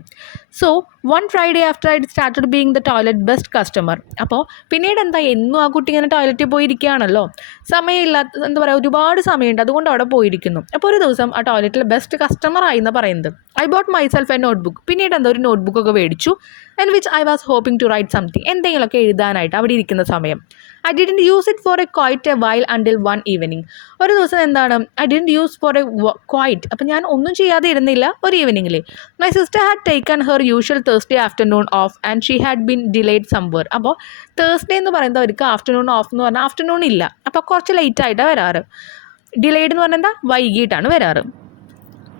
So one Friday after I started being the toilet best customer. അപ്പോൾ പിന്നീട് എന്താ, എന്നും ആ കുട്ടി ഇങ്ങനെ ടോയ്ലറ്റിൽ പോയിരിക്കുകയാണല്ലോ, സമയമില്ലാത്ത എന്താ പറയുക, ഒരുപാട് സമയമുണ്ട്, അതുകൊണ്ട് അവിടെ പോയിരിക്കുന്നു. അപ്പോൾ ഒരു ദിവസം ആ ടോയ്ലറ്റിൽ ബെസ്റ്റ് കസ്റ്റമർ ആയി എന്ന് പറയുന്നത്. I bought myself a notebook. പിന്നീട് എന്താ, ഒരു നോട്ട്ബുക്കൊക്കെ മേടിച്ചു. And which I was hoping to write something. എന്തെങ്കിലുമൊക്കെ എഴുതാനായിട്ട് അവിടെ ഇരിക്കുന്ന സമയം. I didn't use it for quite a while until one evening. ഒരു ദിവസം എന്താണ്, I didn't use for quite. അപ്പോൾ ഞാൻ ഒന്നും ചെയ്യാതെ ഇരുന്നില്ല ഒരു ഈവനിങ്ങിൽ. My sister had taken her usual Thursday afternoon off and she had been delayed somewhere. അപ്പോൾ തേഴ്സ്ഡേ എന്ന് പറയുന്നത് അവർക്ക് ആഫ്റ്റർനൂൺ ഓഫ് എന്ന് പറഞ്ഞാൽ ആഫ്റ്റർനൂൺ ഇല്ല, അപ്പോൾ കുറച്ച് ലേറ്റായിട്ടാണ് വരാറ്. ഡിലേഡ് എന്ന് പറഞ്ഞാൽ എന്താ, വൈകിട്ടാണ് വരാറ്.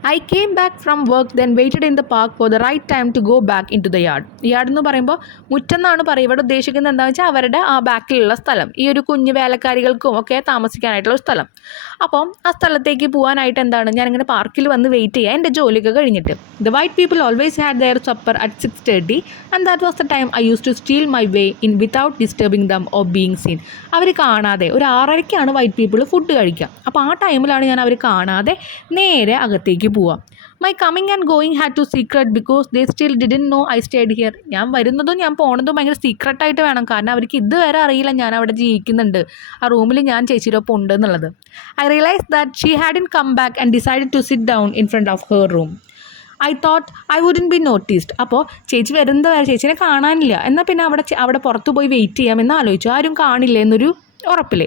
I came back from work then waited in the park for the right time to go back into the yard. Yard എന്ന് പറയുമ്പോൾ മുറ്റെന്നാണ് പറയുക. ഇവിടെ ഉദ്ദേശിക്കുന്നത് എന്താണെന്ന് വെച്ചാൽ അവരുടെ ആ ബാക്കിലുള്ള സ്ഥലം, ഈ ഒരു കുഞ്ഞു വേലക്കാരികൾക്കും ഒക്കെ താമസിക്കാനായിട്ടുള്ള സ്ഥലം. അപ്പം ആ സ്ഥലത്തേക്ക് പോകാനായിട്ട് എന്താണ്, ഞാനിങ്ങനെ പാർക്കിൽ വന്ന് വെയിറ്റ് ചെയ്യുക എൻ്റെ ജോലിയൊക്കെ കഴിഞ്ഞിട്ട്. The white people always had their supper at 6:30 and that was the time I used to steal my way in without disturbing them or being seen. അവർ കാണാതെ ഒരു 6:30ക്കാണ് വൈറ്റ് പീപ്പിൾ ഫുഡ് കഴിക്കുക. അപ്പോൾ ആ ടൈമിലാണ് ഞാൻ അവർ കാണാതെ നേരെ അകത്തേക്ക് പോവുക. My coming and going had to secret because they still didn't know I stayed here. ഞാൻ വരുന്നതും ഞാൻ പോണതും ഭയങ്കര സീക്രട്ടായിട്ട് വേണം, കാരണം അവർക്ക് ഇതുവരെ അറിയില്ല ഞാൻ അവിടെ ജീവിക്കുന്നുണ്ട്, ആ റൂമിൽ ഞാൻ ചേച്ചിയുടെ ഉണ്ട് എന്നുള്ളത്. I realise that she had in come back and decide to sit down in front of her room. I thought I wouldn't be noticed. അപ്പോൾ ചേച്ചി വരുന്നത് വരെ ചേച്ചിനെ കാണാനില്ല, എന്നാൽ പിന്നെ അവിടെ പുറത്ത് പോയി വെയിറ്റ് ചെയ്യാമെന്ന് ആലോചിച്ചു, ആരും കാണില്ല എന്നൊരു ഉറപ്പിൽ.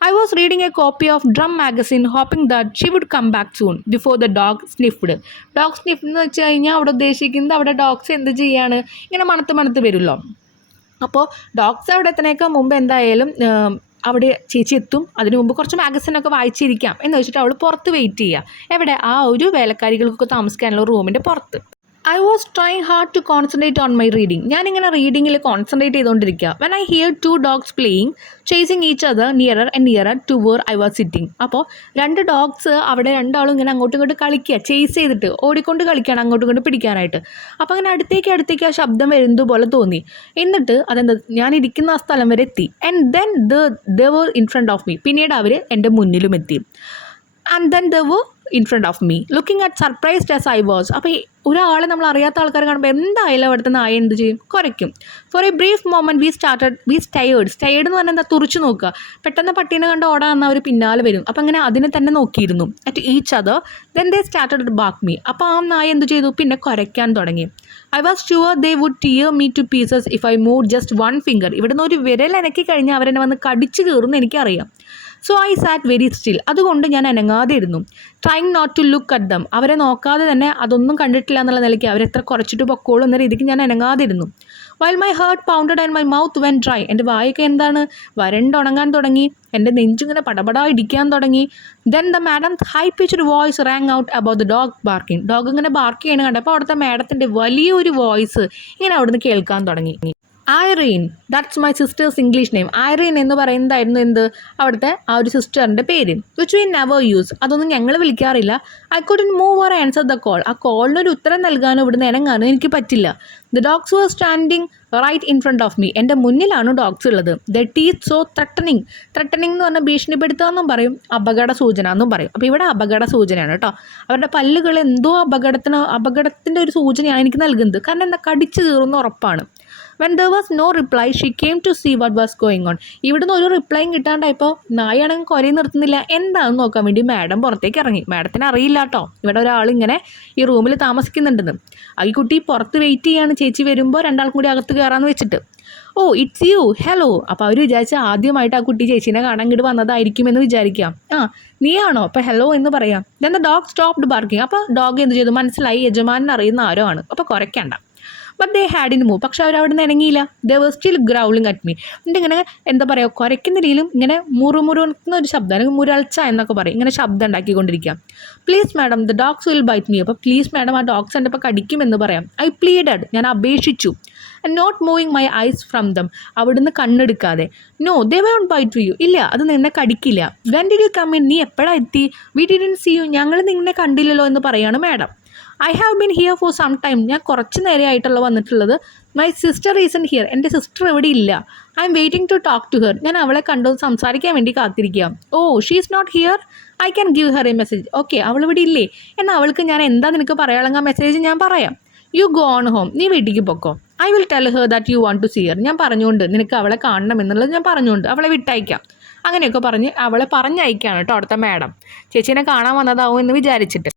I was reading a copy of Drum magazine hoping that she would come back soon before the dog sniffed. Dog sniffed എന്ന് വെച്ച് കഴിഞ്ഞാൽ അവിടെ ഉദ്ദേശിക്കുന്നത് അവിടെ ഡോഗ്സ് എന്ത് ചെയ്യാണ്, ഇങ്ങനെ മണത്ത് വരുമല്ലോ. അപ്പോൾ ഡോഗ്സ് അവിടെ എത്തണേക്കാൾ മുമ്പ് എന്തായാലും അവിടെ ചേച്ചി എത്തും, അതിനു മുമ്പ് കുറച്ച് മാഗസിനൊക്കെ വായിച്ചിരിക്കാം എന്ന് വെച്ചിട്ട് അവൾ പുറത്ത് വെയിറ്റ് ചെയ്യുക. എവിടെ, ആ ഒരു വേലക്കാരികൾക്കൊക്കെ താമസിക്കാനുള്ള റൂമിൻ്റെ പുറത്ത്. I was trying hard to concentrate on my reading. ഞാനിങ്ങനെ റീഡിങ്ങിൽ കോൺസെൻട്രേറ്റ് ചെയ്തുകൊണ്ടിരിക്കുക. When I hear 2 dogs playing chasing each other nearer and nearer to where I was sitting. അപ്പോൾ 2 dogs അവിടെ രണ്ടാളും ഇങ്ങനെ അങ്ങോട്ടും ഇങ്ങോട്ട് കളിക്കുക, ചേസ് ചെയ്തിട്ട് ഓടിക്കൊണ്ട് കളിക്കുകയാണ് അങ്ങോട്ടും ഇങ്ങോട്ട് പിടിക്കാനായിട്ട്. അപ്പോൾ അങ്ങനെ അടുത്തേക്ക് ആ ശബ്ദം വരുന്നത് പോലെ തോന്നി. എന്നിട്ട് അതെന്താ, ഞാൻ ഇരിക്കുന്ന ആ സ്ഥലം വരെ എത്തി. And then they were in front of me. പിന്നീട് അവർ എൻ്റെ മുന്നിലും എത്തി. And then they were in front of me looking at surprised as I was. അപ്പോൾ ഒരാളെ നമ്മൾ അറിയാത്ത ആൾക്കാരെ കാണുമ്പോൾ എന്തായാലും അവിടുത്തെ നായ എന്ത് ചെയ്യും, കുരയ്ക്കും. For a brief moment we stared എന്ന് പറഞ്ഞാൽ എന്താ, തുറച്ചു നോക്കുക. പെട്ടെന്ന് പട്ടീനെ കണ്ട് ഓടാൻ വന്നാൽ അവർ പിന്നാലെ വരും. അപ്പോൾ അങ്ങനെ അതിനെ തന്നെ നോക്കിയിരുന്നു. At each other then they started back me. അപ്പോൾ ആ നായ എന്ത് ചെയ്തു, പിന്നെ കുരയ്ക്കാൻ തുടങ്ങി. I was sure they would tear me to pieces if I move just 1 finger. ഇവിടുന്ന് ഒരു വിരൽ അനക്കി കഴിഞ്ഞാൽ അവരെന്നെ വന്ന് കടിച്ചു കീറുമെന്ന് എനിക്കറിയാം. So I sat very still. അതുകൊണ്ട് ഞാൻ അനങ്ങാതെ ഇരുന്നു. Trying not to look at them. അവരെ നോക്കാതെ തന്നെ അതൊന്നും കണ്ടിട്ടില്ല എന്നുള്ള നിലയ്ക്ക് അവരെത്ര കുറച്ചിട്ട് പൊക്കോളും എന്ന രീതിക്ക് ഞാൻ അനങ്ങാതെ ഇരുന്നു. While my heart pounded and my mouth went dry. എൻ്റെ വായൊക്കെ എന്താണ് വരണ്ടുണങ്ങാൻ തുടങ്ങി, എൻ്റെ നെഞ്ചിങ്ങനെ പടപടാ ഇടിക്കാൻ തുടങ്ങി. Then the madam high pitched voice rang out about the dog barking. Dog ഇങ്ങനെ ബാർക്ക് ചെയ്യണം കണ്ടപ്പോൾ അവിടുത്തെ മാഡത്തിൻ്റെ വലിയൊരു വോയിസ് ഇങ്ങനെ അവിടുന്ന് കേൾക്കാൻ തുടങ്ങി. Irene, that's my sister's English name. Irene എന്ന് പറയുന്നതായിരുന്നു എന്ത്, അവിടുത്തെ ആ ഒരു സിസ്റ്ററിൻ്റെ പേര്. Which we never use. അതൊന്നും ഞങ്ങൾ വിളിക്കാറില്ല. I couldn't move or answer the call. ആ കോളിനൊരു ഉത്തരം നൽകാനോ ഇവിടുന്ന് ഇണങ്ങാനോ എനിക്ക് പറ്റില്ല. The dogs were standing right in front of me. എൻ്റെ മുന്നിലാണ് ഡോഗ്സ് ഉള്ളത്. ദ ടീത്ത് സോ ത്രട്ടനിങ് എന്ന് പറഞ്ഞാൽ ഭീഷണിപ്പെടുത്തുക എന്നും പറയും, അപകട സൂചന എന്നും പറയും. അപ്പോൾ ഇവിടെ അപകട സൂചനയാണ് കേട്ടോ. അവരുടെ പല്ലുകൾ എന്തോ അപകടത്തിൻ്റെ ഒരു സൂചനയാണ് എനിക്ക് നൽകുന്നത്. കാരണം എന്താ, കടിച്ചു കീറുന്ന ഉറപ്പാണ്. When there was no reply she came to see what was going on. ഇവിടുന്ന് ഒരു റിപ്ലൈയും കിട്ടാണ്ടായപ്പോൾ നായാണെങ്കിൽ കുരയും നിർത്തുന്നില്ല, എന്താണെന്ന് നോക്കാൻ വേണ്ടി മാഡം പുറത്തേക്ക് ഇറങ്ങി. മാഡത്തിന് അറിയില്ല കേട്ടോ ഇവിടെ ഒരാളിങ്ങനെ ഈ റൂമിൽ താമസിക്കുന്നുണ്ടെന്ന്. ഈ കുട്ടി പുറത്ത് വെയിറ്റ് ചെയ്യാണ് ചേച്ചി വരുമ്പോൾ രണ്ടാൾക്കും കൂടി അകത്ത് കയറാമെന്ന് വെച്ചിട്ട്. Oh it's you, hello. അപ്പോൾ അവർ വിചാരിച്ച ആദ്യമായിട്ട് ആ കുട്ടി ചേച്ചീനെ കാണാൻ ഇങ്ങോട്ട് വന്നതായിരിക്കുമെന്ന് വിചാരിക്കാം. നീയാണോ, അപ്പോൾ ഹലോ എന്ന് പറയാം. Then the dog stopped barking. അപ്പോൾ ഡോഗ് എന്ത് ചെയ്തു, മനസ്സിലായി യജമാനൻ അറിയുന്ന ആരോ ആണ്, അപ്പോൾ കുരയ്ക്കണ്ട. But they had in move. പക്ഷെ അവരവിടെ നിന്ന് ഇണങ്ങിയില്ല. They were still growling at me. എന്നിട്ട് ഇങ്ങനെ എന്താ പറയുക, കുരയ്ക്കുന്ന രീതിയിലും ഇങ്ങനെ മുറുമുറുന്ന ഒരു ശബ്ദം, അല്ലെങ്കിൽ മുരൾച്ച എന്നൊക്കെ പറയും, ഇങ്ങനെ ശബ്ദം ഉണ്ടാക്കിക്കൊണ്ടിരിക്കുക. Please madam the dogs will bite me. അപ്പോൾ പ്ലീസ് മാഡം ആ ഡോഗ്സ് എൻ്റെ ഇപ്പോൾ കടിക്കുമെന്ന് പറയാം. ഐ പ്ലീഡഡ്, ഞാൻ അപേക്ഷിച്ചു. And not moving my eyes from them. അവിടുന്ന് കണ്ണെടുക്കാതെ. No they won't bite you. ഇല്ല, അത് നിന്നെ കടിക്കില്ല. When did you come in, നീ എപ്പോഴാണ് എത്തി? വി ഡിഡ്ന്റ് സീ യു, ഞങ്ങൾ നിന്നെ കണ്ടില്ലല്ലോ എന്ന് പറയാണ് madam. I have been here for some time. ഞാൻ കുറച്ച് നേരമായിട്ടുള്ള വന്നിട്ടുള്ളത്. My sister isn't here. എൻ്റെ സിസ്റ്റർ ഇവിടെ ഇല്ല. I am waiting to talk to her. ഞാൻ അവളെ കണ്ടു സംസാരിക്കാൻ വേണ്ടി കാത്തിരിക്കുക. Oh she is not here. I can give her a message. Okay, അവളിവിടെ ഇല്ലേ, എന്നാൽ അവൾക്ക് ഞാൻ എന്താ നിനക്ക് പറയാനുള്ള മെസ്സേജ് ഞാൻ പറയാം. You go on home. നീ വീട്ടിലേക്ക് പൊക്കോ. I will tell her that you want to see her. ഞാൻ പറഞ്ഞുകൊണ്ട് നിനക്ക് അവളെ കാണണം എന്നുള്ളത് ഞാൻ പറഞ്ഞുകൊണ്ട് അവളെ വിട്ടയക്കാം. അങ്ങനെയൊക്കെ പറഞ്ഞ് അവളെ പറഞ്ഞയക്കുകയാണ് കേട്ടോ അവിടുത്തെ മാഡം, ചേച്ചീനെ കാണാൻ വന്നതാവും എന്ന് വിചാരിച്ചിട്ട്.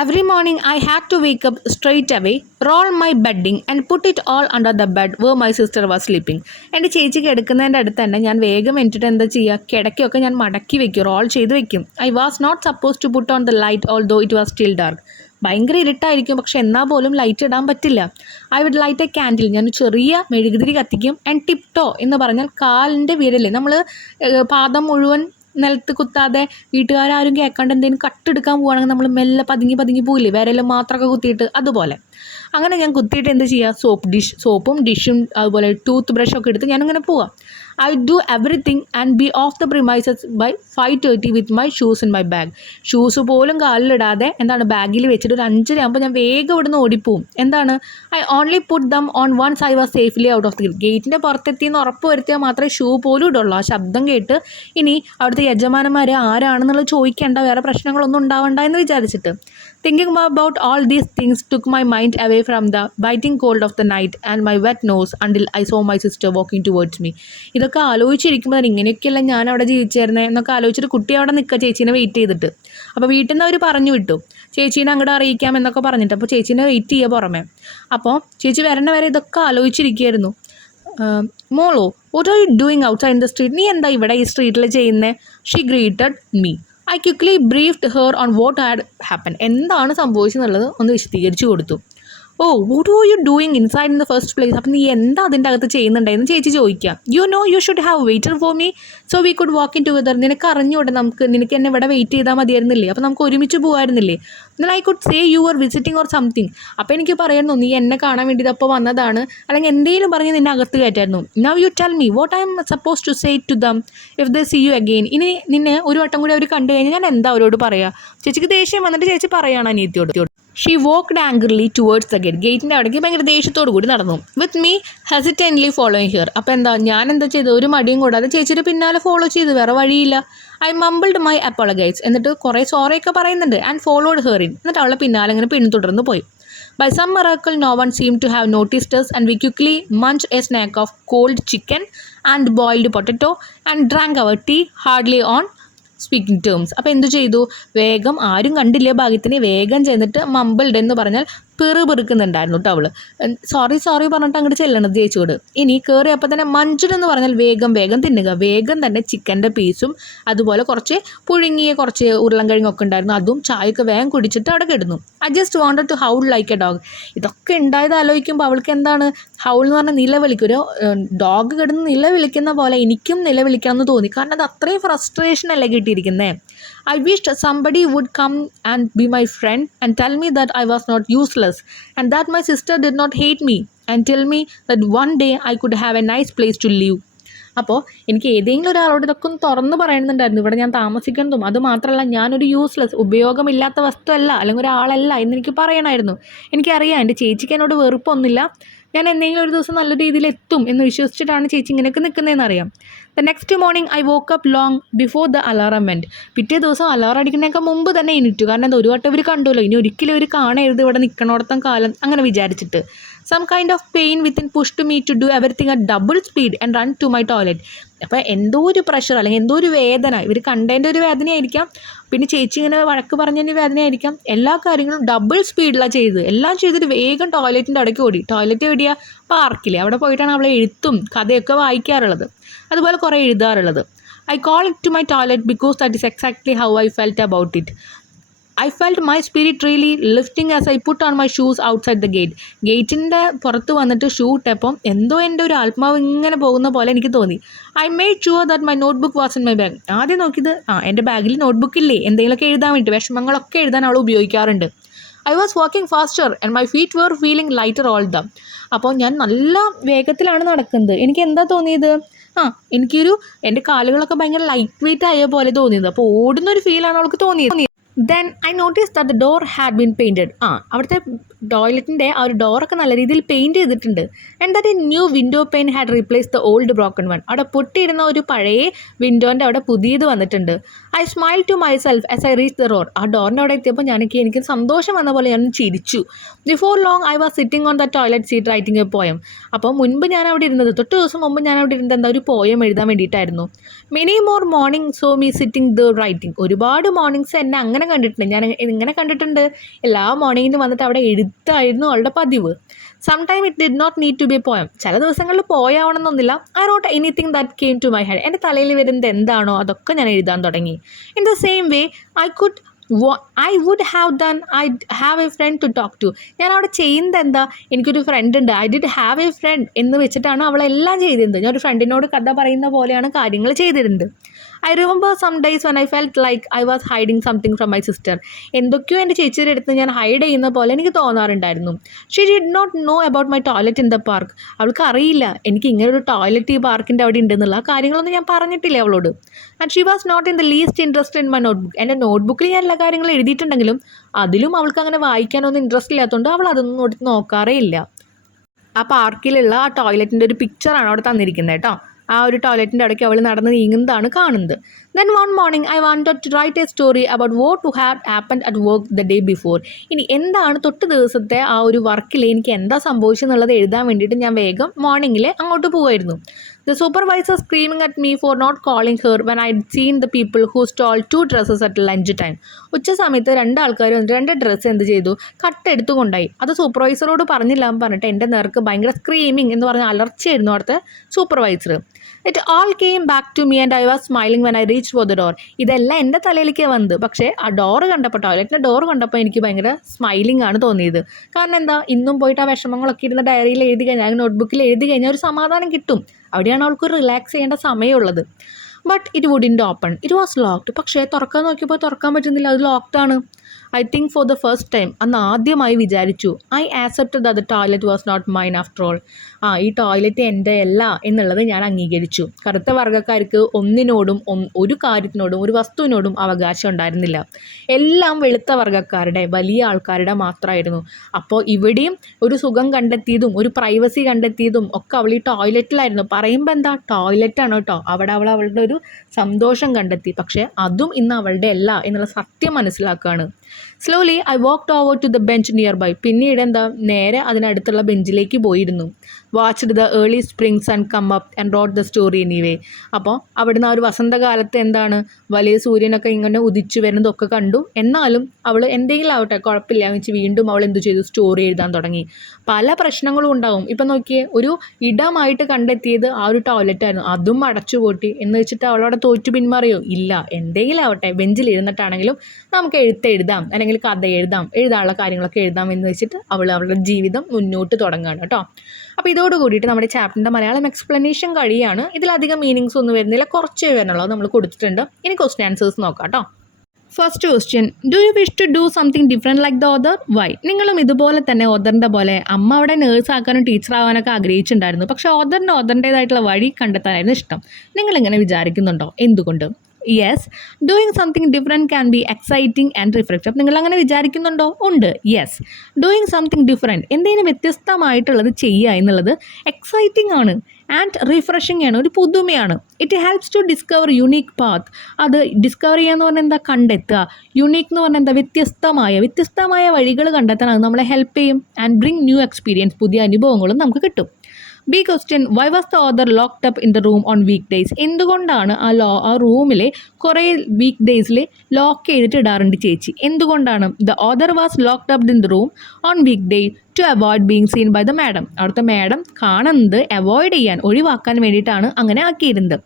Every morning I had to wake up straight away, roll my bedding and put it all under the bed where my sister was sleeping. എൻ്റെ ചേച്ചി കിടക്കുന്നതിൻ്റെ അടുത്ത് തന്നെ ഞാൻ വേഗം എന്നിട്ട് എന്താ ചെയ്യുക, കിടക്കൊക്കെ ഞാൻ മടക്കി വെക്കും, റോൾ ചെയ്ത് വെക്കും. I was not supposed to put on the light although it was still dark. ഭയങ്കര ഇരുട്ടായിരിക്കും, പക്ഷെ എന്നാൽ പോലും ലൈറ്റ് ഇടാൻ പറ്റില്ല. I would light a candle. ഞാൻ ചെറിയ മെഴുകുതിരി കത്തിക്കും. ആൻഡ് ടിപ്ടോ എന്ന് പറഞ്ഞാൽ കാലിൻ്റെ വിരൽ, നമ്മൾ പാദം മുഴുവൻ നിലത്ത് കുത്താതെ വീട്ടുകാരും കേൾക്കാണ്ട് എന്തെങ്കിലും കട്ടെടുക്കാൻ പോവുകയാണെങ്കിൽ നമ്മൾ മെല്ലെ പതുങ്ങി പോയില്ലേ, വിരൽ മാത്രമൊക്കെ കുത്തിയിട്ട്, അതുപോലെ അങ്ങനെ ഞാൻ കുത്തിയിട്ട് എന്ത് ചെയ്യുക, സോപ്പും ഡിഷും അതുപോലെ ടൂത്ത് ബ്രഷൊക്കെ എടുത്ത് ഞാനിങ്ങനെ പോവാം. I do everything and be off the premises by 5:30 with my shoes in my bag. Shoes പോലും കാലിലിടാതെ ബാഗിൽ വെച്ചിട്ട് ഒരു 5:30 ആകുമ്പോൾ ഞാൻ വേഗം ഇവിടുന്ന് ഓടിപ്പോവും. I only put them on once I was safely out of the ഗേറ്റിൻ്റെ പുറത്തെത്തിയെന്ന് ഉറപ്പ് വരുത്തിയാൽ മാത്രമേ ഷൂ പോലും ഇടുള്ളൂ. ആ ശബ്ദം കേട്ട് ഇനി അവിടുത്തെ യജമാനന്മാർ ആരാണെന്നുള്ളത് ചോദിക്കേണ്ട, വേറെ പ്രശ്നങ്ങളൊന്നും ഉണ്ടാവണ്ട എന്ന് വിചാരിച്ചിട്ട്. Thinking about all these things took my mind away from the biting cold of the night and my wet nose until I saw my sister walking towards me. ഇതൊക്കെ ആലോചിച്ചിരിക്കുമ്പോൾ ഇങ്ങനെയൊക്കെയല്ല ഞാൻ അവിടെ ജീവിച്ചായിരുന്നേ എന്നൊക്കെ ആലോചിച്ചിട്ട് കുട്ടി അവിടെ നിൽക്കുക ചേച്ചീനെ വെയിറ്റ് ചെയ്തിട്ട്. അപ്പോൾ വീട്ടിൽ നിന്ന് അവർ പറഞ്ഞു വിട്ടു ചേച്ചീനെ അങ്ങോട്ട് അറിയിക്കാം എന്നൊക്കെ പറഞ്ഞിട്ട്. അപ്പോൾ ചേച്ചീനെ വെയിറ്റ് ചെയ്യുക പുറമെ. അപ്പോൾ ചേച്ചി വരണ വരെ ഇതൊക്കെ ആലോചിച്ചിരിക്കുകയായിരുന്നു. മോളോ, what are you doing outside in the street? നീ എന്താ ഇവിടെ ഈ സ്ട്രീറ്റിൽ ചെയ്യുന്നത്? She greeted me. I quickly briefed her on what had happen. എന്താണ് സംഭവിച്ചെന്നുള്ളത് ഒന്ന് വിശദീകരിച്ചു കൊടുത്തു. Oh, what are you doing inside in the first place? അപ്പം നീ എന്താ അതിൻ്റെ അകത്ത് ചെയ്യുന്നുണ്ടായിരുന്നു ചേച്ചി ചോദിക്കാം. You should have waited for me so we could walk in together. നിനക്ക് അറിഞ്ഞൂടെ നിനക്ക് എന്നെ ഇവിടെ വെയിറ്റ് ചെയ്താൽ മതിയായിരുന്നില്ലേ? അപ്പോൾ നമുക്ക് ഒരുമിച്ച് പോകുമായിരുന്നില്ലേ? എന്നാൽ I could say you are visiting or something. അപ്പോൾ എനിക്ക് പറയുന്നു നീ എന്നെ കാണാൻ വേണ്ടി അപ്പോൾ വന്നതാണ്, അല്ലെങ്കിൽ എന്തെങ്കിലും പറഞ്ഞ് നിന്നെ അകത്ത് കയറ്റായിരുന്നു. Now you tell me what I am suppose to say to them if they see you again. ഇനി നിന്നെ ഒരു വട്ടം കൂടി അവർ കണ്ടു കഴിഞ്ഞാൽ ഞാൻ എന്താ അവരോട് പറയുക? ചേച്ചിക്ക് ദേഷ്യം വന്നിട്ട് ചേച്ചി പറയുകയാണ് അനിയത്തിയോട്. She walked angrily towards the gate. ഗേറ്റിൻ്റെ അവിടേക്ക് ഭയങ്കര ദേഷ്യത്തോടു കൂടി നടന്നു. With me hesitantly following here. അപ്പോൾ ഞാൻ എന്താ ചെയ്തു? ഒരു മടിയും കൂടാതെ ചേച്ചിയുടെ പിന്നാലെ ഫോളോ ചെയ്തു, വേറെ വഴിയില്ല. I mumbled my apologies. എന്നിട്ട് കുറേ സോറിയൊക്കെ പറയുന്നുണ്ട്. And followed her in. എന്നിട്ട് അവളെ പിന്നാലെ ഇങ്ങനെ പിന്തുടർന്ന് പോയി. By some miracle, no one seemed to have noticed us, and we quickly munched a snack of cold chicken and boiled potato and drank our tea hardly on speaking terms. അപ്പോൾ എന്തു ചെയ്തു? വേഗം ആരും കണ്ടില്ല ഭാഗ്യത്തിന് വേഗം ചെന്നിട്ട് മമ്പിൾഡ് എന്ന് പറഞ്ഞാൽ പെറുപെറുക്കുന്നുണ്ടായിരുന്നു കേട്ടോ അവൾ. സോറി പറഞ്ഞിട്ട് അങ്ങോട്ട് ചെല്ലണത് ചേച്ചിയോട്. ഇനി കയറിയപ്പോൾ തന്നെ മഞ്ചുഡ് എന്ന് പറഞ്ഞാൽ വേഗം തിന്നുക. വേഗം തന്നെ ചിക്കൻ്റെ പീസും അതുപോലെ കുറച്ച് പുഴുങ്ങിയ കുറച്ച് ഉരുളൻകിഴങ്ങൊക്കെ ഉണ്ടായിരുന്നു. അതും ചായയൊക്കെ വേഗം കുടിച്ചിട്ട് അവിടെ കിടന്നു. I just wanted to howl like a dog. ഇതൊക്കെ ഉണ്ടായത് ആലോചിക്കുമ്പോൾ അവൾക്ക് എന്താണ് ഹൗൾ എന്ന് പറഞ്ഞാൽ നിലവിളിക്കും. ഒരു ഡോഗ് കിടന്ന് നിലവിളിക്കുന്ന പോലെ എനിക്കും നിലവിളിക്കണം എന്ന് തോന്നി. കാരണം അത് അത്രയും ഫ്രസ്ട്രേഷൻ അല്ലേ കിട്ടിയിരിക്കുന്നത്. I wished somebody would come and be my friend and tell me that I was not useless and that my sister did not hate me and tell me that one day I could have a nice place to live. അപ്പോൾ എനിക്ക് ഏതെങ്കിലും ഒരാളോട് ഇതൊക്കെ ഒന്ന് തുറന്ന് പറയുന്നുണ്ടായിരുന്നു, ഇവിടെ ഞാൻ താമസിക്കുന്നതും അതുമാത്രമല്ല ഞാനൊരു യൂസ്ലെസ് ഉപയോഗമില്ലാത്ത വസ്തുവല്ല അല്ലെങ്കിൽ ഒരാളല്ല എന്നെനിക്ക് പറയണമായിരുന്നു. എനിക്കറിയാം എൻ്റെ ചേച്ചിക്ക് എന്നോട് വെറുപ്പൊന്നുമില്ല, ഞാൻ എന്തെങ്കിലും ഒരു ദിവസം നല്ല രീതിയിൽ എത്തും എന്ന് വിശ്വസിച്ചിട്ടാണ് ചേച്ചി ഇങ്ങനെയൊക്കെ നിൽക്കുന്നതെന്ന് അറിയാം. The next morning I woke up long before the alarm went. പിറ്റേ ദിവസം അലാറം അടിക്കുന്നതിനൊക്കെ മുമ്പ് തന്നെ എണീറ്റു. കാരണം എന്താ, ഒരു വട്ടം ഇവർ കണ്ടുമല്ലോ, ഇനി ഒരിക്കലും ഇവർ കാണരുത് ഇവിടെ നിൽക്കണോടത്തം കാലം അങ്ങനെ വിചാരിച്ചിട്ട്. Some kind of pain within pushed me to do everything at double speed and run to my toilet. അപ്പോൾ എന്തോ ഒരു പ്രഷർ അല്ലെങ്കിൽ എന്തോ ഒരു വേദന, ഇവർ കണ്ടതിൻ്റെ ഒരു വേദനയായിരിക്കാം, പിന്നെ ചേച്ചി ഇങ്ങനെ വഴക്ക് പറഞ്ഞതിൻ്റെ വേദനയായിരിക്കാം. എല്ലാ കാര്യങ്ങളും ഡബിൾ സ്പീഡിലാണ് ചെയ്തത്. എല്ലാം ചെയ്തിട്ട് വേഗം ടോയ്ലറ്റിൻ്റെ അടയ്ക്ക് ഓടി. ടോയ്ലറ്റ് എവിടെയാ? പാർക്കിൽ. അവിടെ പോയിട്ടാണ് അവളെ എഴുത്തും കഥയൊക്കെ വായിക്കാറുള്ളത്, അതുപോലെ കുറേ എഴുതാറുള്ളത്. I call it to my toilet because that is exactly how I felt about it. I felt my spirit really lifting as I put on my shoes outside the gate. ഗേറ്റിൻ്റെ പുറത്ത് വന്നിട്ട് ഷൂ ഇട്ടപ്പം എന്തോ എൻ്റെ ഒരു ആത്മാവ് ഇങ്ങനെ പോകുന്ന പോലെ എനിക്ക് തോന്നി. I made sure that my note book was in my bag. ആദ്യം നോക്കിയത് എൻ്റെ ബാഗിൽ നോട്ട് ബുക്ക് ഇല്ലേ, എന്തെങ്കിലുമൊക്കെ എഴുതാൻ വേണ്ടി, വിഷമങ്ങളൊക്കെ എഴുതാൻ അവൾ ഉപയോഗിക്കാറുണ്ട്. I was walking faster and my feet were feeling lighter all them. അപ്പോൾ ഞാൻ നല്ല വേഗത്തിലാണ് നടക്കുന്നത്. എനിക്ക് എന്താ തോന്നിയത്? എനിക്കൊരു എൻ്റെ കാലുകളൊക്കെ ഭയങ്കര ലൈറ്റ് വെയിറ്റ് ആയ പോലെ തോന്നിയത്. അപ്പോൾ ഓടുന്നൊരു ഫീലാണ് അവൾക്ക് തോന്നിയത്. Then I noticed that the door had been painted. അവിടുത്തെ ടോയ്ലറ്റിൻ്റെ ആ ഒരു ഡോറൊക്കെ നല്ല രീതിയിൽ പെയിൻറ്റ് ചെയ്തിട്ടുണ്ട്. And that a new window pane had replace the old broken one. അവിടെ പൊട്ടിയിരുന്ന ഒരു പഴയ വിൻഡോൻ്റെ അവിടെ പുതിയത് വന്നിട്ടുണ്ട്. I smile to myself as I reach the door. ആ ഡോറിൻ്റെ അവിടെ എത്തിയപ്പോൾ എനിക്ക് സന്തോഷം വന്ന പോലെ ഞാൻ ചിരിച്ചു. Before long I was sitting on the toilet seat writing A poem. അപ്പോൾ മുൻപ് ഞാൻ അവിടെ ഇരുന്നത്, തൊട്ട് ദിവസം മുമ്പ് ഞാൻ അവിടെ ഇരുന്നത് എന്താ, ഒരു പോയം എഴുതാൻ വേണ്ടിയിട്ടായിരുന്നു. Many more morning so me sitting the writing. ഒരുപാട് മോർണിംഗ്സ് എന്നെ അങ്ങനെ കണ്ടിട്ടുണ്ട്, ഞാൻ ഇങ്ങനെ കണ്ടിട്ടുണ്ട്. എല്ലാ മോർണിംഗിനും വന്നിട്ട് അവിടെ എഴുത്തായിരുന്നു അവളുടെ പതിവ്. Sometime it did not need to be a poem. ചില ദിവസങ്ങളിൽ പോയാവണമെന്നൊന്നുമില്ല. I wrote anything that came to my head. എൻ്റെ തലയിൽ വരുന്നത് എന്താണോ അതൊക്കെ ഞാൻ എഴുതാൻ തുടങ്ങി. In the same way I would have done, I have a friend to talk to. ഞാൻ അവിടെ ചെയ്യുന്നത് എന്താ, എനിക്കൊരു ഫ്രണ്ട് ഉണ്ട്, I did have a friend എന്ന് വെച്ചിട്ടാണ് അവളെല്ലാം ചെയ്തിരുന്നത്. ഞാൻ ഒരു ഫ്രണ്ടിനോട് കഥ പറയുന്ന പോലെയാണ് കാര്യങ്ങൾ ചെയ്തിരുന്നത്. I remember some days when I felt like I was hiding something from my sister. എന്തൊക്കെയോ എൻ്റെ ചേച്ചിയുടെ അടുത്ത് ഞാൻ ഹൈഡ് ചെയ്യുന്ന പോലെ എനിക്ക് തോന്നാറുണ്ടായിരുന്നു. She did not know about my toilet in the park. അവൾക്ക് അറിയില്ല എനിക്ക് ഇങ്ങനെ ഒരു ടോയ്ലറ്റ് ഈ പാർക്കിൻ്റെ അവിടെ ഉണ്ടെന്നുള്ള ആ കാര്യങ്ങളൊന്നും ഞാൻ പറഞ്ഞിട്ടില്ല അവളോട്. And she was not in the least interested in my notebook. എൻ്റെ നോട്ട്ബുക്കിൽ ഞാൻ എല്ലാ കാര്യങ്ങളും എഴുതിയിട്ടുണ്ടെങ്കിലും അതിലും അവൾക്ക് അങ്ങനെ വായിക്കാനൊന്നും ഇൻട്രസ്റ്റ് ഇല്ലാത്തതുകൊണ്ട് അവൾ അതൊന്നും എടുത്ത് നോക്കാറേ ഇല്ല. ആ പാർക്കിലുള്ള ആ ടോയ്ലറ്റിൻ്റെ ഒരു പിക്ചറാണ് അവിടെ തന്നിരിക്കുന്നത് കേട്ടോ. ആ ഒരു ടോയ്ലറ്റിൻ്റെ ഇടയ്ക്ക് അവൾ നടന്ന് നീങ്ങുന്നതാണ് കാണുന്നത്. Then one morning I wanted to write a story about what had happened at work the day before. ഇനി എന്താണ് തൊട്ട് ദിവസത്തെ ആ ഒരു വർക്കിൽ എനിക്ക് എന്താ സംഭവിച്ചെന്നുള്ളത് എഴുതാൻ വേണ്ടിയിട്ട് ഞാൻ വേഗം മോർണിംഗിൽ അങ്ങോട്ട് പോകുമായിരുന്നു. The supervisor screaming at me for not calling her when I'd seen the people who stole 2 dresses at lunch time. ഉച്ച സമയത്ത് 2 ആൾക്കാർ വന്നിട്ട് 2 ഡ്രസ്സ് എന്ത് ചെയ്തു, കട്ടെടുത്ത് കൊണ്ടായി. അത് സൂപ്പർവൈസറോട് പറഞ്ഞില്ല എന്ന് പറഞ്ഞിട്ട് എൻ്റെ നേർക്ക് ഭയങ്കര സ്ക്രീമിങ് എന്ന് പറഞ്ഞ അലർച്ചയായിരുന്നു അവിടുത്തെ supervisor. It all came back to me and I was smiling when I reach for the door. ഇതെല്ലാം എൻ്റെ തലയിലേക്ക് വന്നത്, പക്ഷേ ആ ഡോറ് കണ്ടപ്പോൾ, ടോയ്ലറ്റിൻ്റെ ഡോറ് കണ്ടപ്പോൾ എനിക്ക് ഭയങ്കര സ്മൈലിംഗ് ആണ് തോന്നിയത്. കാരണം എന്താ, ഇന്നും പോയിട്ട് ആ വിഷമങ്ങളൊക്കെ ഇരുന്ന ഡയറിയിൽ എഴുതി കഴിഞ്ഞാൽ, നോട്ട്ബുക്കിൽ എഴുതി കഴിഞ്ഞാൽ ഒരു സമാധാനം കിട്ടും. അവിടെയാണ് അവൾക്ക് റിലാക്സ് ചെയ്യേണ്ട സമയമുള്ളത്. But it wouldn't open, it was locked. പക്ഷേ തുറക്കാൻ നോക്കിയപ്പോൾ തുറക്കാൻ പറ്റുന്നില്ല, അത് ലോക്ക്ഡാണ്. I think for the first time അന്ന് ആദ്യമായി വിചാരിച്ചു, I accepted that the toilet was not mine after all. ഈ ടോയ്ലറ്റ് എൻ്റെ അല്ല എന്നുള്ളത് ഞാൻ അംഗീകരിച്ചു. കറുത്ത വർഗ്ഗക്കാർക്ക് ഒന്നിനോടും ഒരു കാര്യത്തിനോടും ഒരു വസ്തുവിനോടും അവകാശം ഉണ്ടായിരുന്നില്ല. എല്ലാം വെളുത്ത വർഗ്ഗക്കാരുടെ, വലിയ ആൾക്കാരുടെ മാത്രമായിരുന്നു. അപ്പോൾ ഇവിടെയും ഒരു സുഖം കണ്ടെത്തിയതും ഒരു പ്രൈവസി കണ്ടെത്തിയതും ഒക്കെ അവൾ ഈ ടോയ്ലറ്റിലായിരുന്നു. പറയുമ്പോൾ എന്താ, ടോയ്ലറ്റാണ് കേട്ടോ. അവിടെ അവളുടെ ഒരു സന്തോഷം കണ്ടെത്തി. പക്ഷേ അതും ഇന്ന് അവളുടെ അല്ല എന്നുള്ള സത്യം മനസ്സിലാക്കുകയാണ്. Slowly I walked over to the bench nearby. പിന്നീട് എന്താ, നേരെ അതിനടുത്തുള്ള ബെഞ്ചിലേക്ക് പോയിരുന്നു. Watched the early spring sun come up and wrote the story anyway. അപ്പോൾ അവിടുന്ന് ആ ഒരു വസന്തകാലത്ത് എന്താണ്, വലിയ സൂര്യനൊക്കെ ഇങ്ങനെ ഉദിച്ചു വരുന്നതൊക്കെ കണ്ടു. എന്നാലും അവൾ എന്തെങ്കിലും ആവട്ടെ കുഴപ്പമില്ല എന്ന് വെച്ച് വീണ്ടും അവൾ എന്ത് ചെയ്തു, സ്റ്റോറി എഴുതാൻ തുടങ്ങി. പല പ്രശ്നങ്ങളും ഉണ്ടാവും. ഇപ്പം നോക്കിയേ, ഒരു ഇടമായിട്ട് കണ്ടെത്തിയത് ആ ഒരു ടോയ്ലറ്റായിരുന്നു. അതും അടച്ചുപൂട്ടി എന്ന് വെച്ചിട്ട് അവളവിടെ തോറ്റു പിന്മാറിയോ? ഇല്ല. എന്തെങ്കിലും ആവട്ടെ, ബെഞ്ചിൽ ഇരുന്നിട്ടാണെങ്കിലും നമുക്ക് എഴുതാം, അല്ലെങ്കിൽ കഥ എഴുതാനുള്ള കാര്യങ്ങളൊക്കെ എഴുതാം എന്ന് വെച്ചിട്ട് അവളുടെ ജീവിതം മുന്നോട്ട് തുടങ്ങുകയാണ് കേട്ടോ. അപ്പോൾ ഇതോട് കൂടിയിട്ട് നമ്മുടെ ചാപ്റ്ററിൻ്റെ മലയാളം എക്സ്പ്ലനേഷൻ കഴിയാണ്. ഇതിലധികം മീനിങ്സ് ഒന്നും വരുന്നില്ല, കുറച്ചേ വരണുള്ളൂ, നമ്മൾ കൊടുത്തിട്ടുണ്ട്. ഇനി ക്വസ്റ്റ്യൻ ആൻസേഴ്സ് നോക്കാം കേട്ടോ. First question, do you wish to do something different like the other? Why? നിങ്ങളും ഇതുപോലെ തന്നെ ഓദറിൻ്റെ പോലെ അമ്മ അവിടെ നേഴ്സാക്കാനും ടീച്ചറാവാനൊക്കെ ആഗ്രഹിച്ചിട്ടുണ്ടായിരുന്നു. പക്ഷേ ഓദറിൻ്റേതായിട്ടുള്ള വഴി കണ്ടെത്താനായിരുന്നു ഇഷ്ടം. നിങ്ങളിങ്ങനെ വിചാരിക്കുന്നുണ്ടോ? എന്തുകൊണ്ട്? Yes, doing something different can be exciting and refreshing. നിങ്ങൾ അങ്ങനെ വിചാരിക്കുന്നുണ്ടോ? ഉണ്ട്. യെസ്, ഡൂയിങ് സംതിങ് ഡിഫറെൻറ്റ്, എന്തെങ്കിലും വ്യത്യസ്തമായിട്ടുള്ളത് ചെയ്യുക എന്നുള്ളത് എക്സൈറ്റിംഗ് ആണ് ആൻഡ് റിഫ്രഷിംഗ് ആണ്, ഒരു പുതുമയാണ്. It helps to discover unique path. അത് ഡിസ്കവർ ചെയ്യുക എന്ന് പറഞ്ഞാൽ എന്താ, കണ്ടെത്തുക. യുണീക്ക് എന്ന് പറഞ്ഞാൽ എന്താ, വ്യത്യസ്തമായ വഴികൾ കണ്ടെത്താൻ അത് നമ്മളെ ഹെൽപ്പ് ചെയ്യും. ആൻഡ് ബ്രിങ് ന്യൂ എക്സ്പീരിയൻസ്, പുതിയ അനുഭവങ്ങളും നമുക്ക് കിട്ടും. B question, why was the other locked up in the room on week days? എന്തുകൊണ്ടാണ് ആ റൂമിൽ കുറേ വീക്ക് ഡേയ്സിൽ ലോക്ക് ചെയ്തിട്ട് ഇടാറുണ്ട് ചേച്ചി? എന്തുകൊണ്ടാണ്? The other was locked up in the room on week day to avoid being seen by the madam. അവിടുത്തെ മാഡം കാണുന്നത് അവോയ്ഡ് ചെയ്യാൻ, ഒഴിവാക്കാൻ വേണ്ടിയിട്ടാണ് അങ്ങനെ ആക്കിയിരുന്നത്.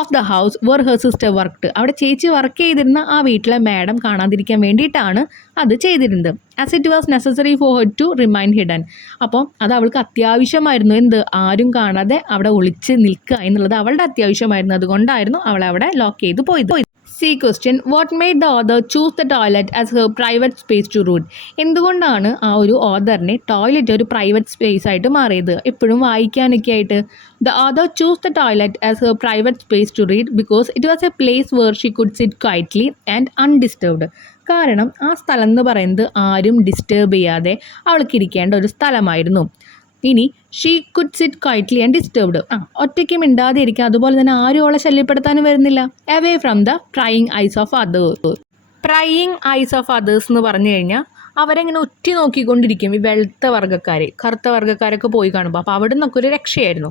Of the house where her sister worked. അവിടെ ചേച്ചി വർക്ക് ചെയ്തിരുന്ന ആ വീട്ടിലെ മാഡം കാണാതിരിക്കാൻ വേണ്ടിയിട്ടാണ് അത് ചെയ്തിരുന്നത്. As it was necessary for her to remain hidden. അപ്പോൾ അത് അവൾക്ക് അത്യാവശ്യമായിരുന്നു. എന്ത്? ആരും കാണാതെ അവിടെ ഒളിച്ച് നിൽക്കുക എന്നുള്ളത് അവളുടെ അത്യാവശ്യമായിരുന്നു. അതുകൊണ്ടായിരുന്നു അവൾ അവിടെ ലോക്ക് ചെയ്ത് പോയത്. C question, what made the other choose the toilet as her private space to root? എന്തുകൊണ്ടാണ് ആ ഒരു ഓദറിനെ ടോയ്ലറ്റ് ഒരു പ്രൈവറ്റ് സ്പേസ് ആയിട്ട് മാറിയത്, എപ്പോഴും വായിക്കാനൊക്കെ ആയിട്ട്? The other choose the toilet as her private space to read because it was a place where she could sit quietly and undisturbed. കാരണം ആ സ്ഥലം എന്ന് പറയുന്നത് ആരും ഡിസ്റ്റർബ് ചെയ്യാതെ അവൾക്ക് ഇരിക്കേണ്ട ഒരു സ്ഥലമായിരുന്നു. ഇനി she could sit quietly and disturbed, ഒറ്റയ്ക്ക് മിണ്ടാതെ ഇരിക്കുക. അതുപോലെ തന്നെ ആരും അവളെ ശല്യപ്പെടുത്താനും വരുന്നില്ല. Away from the prying eyes of others. Prying eyes of others എന്ന് പറഞ്ഞു കഴിഞ്ഞാൽ അവരെങ്ങനെ ഒറ്റി നോക്കിക്കൊണ്ടിരിക്കും ഈ വെളുത്ത വർഗ്ഗക്കാർ. കറുത്ത വർഗ്ഗക്കാരൊക്കെ പോയി കാണുമ്പോൾ അപ്പോൾ അവിടെ നിന്നൊക്കെ ഒരു രക്ഷയായിരുന്നു.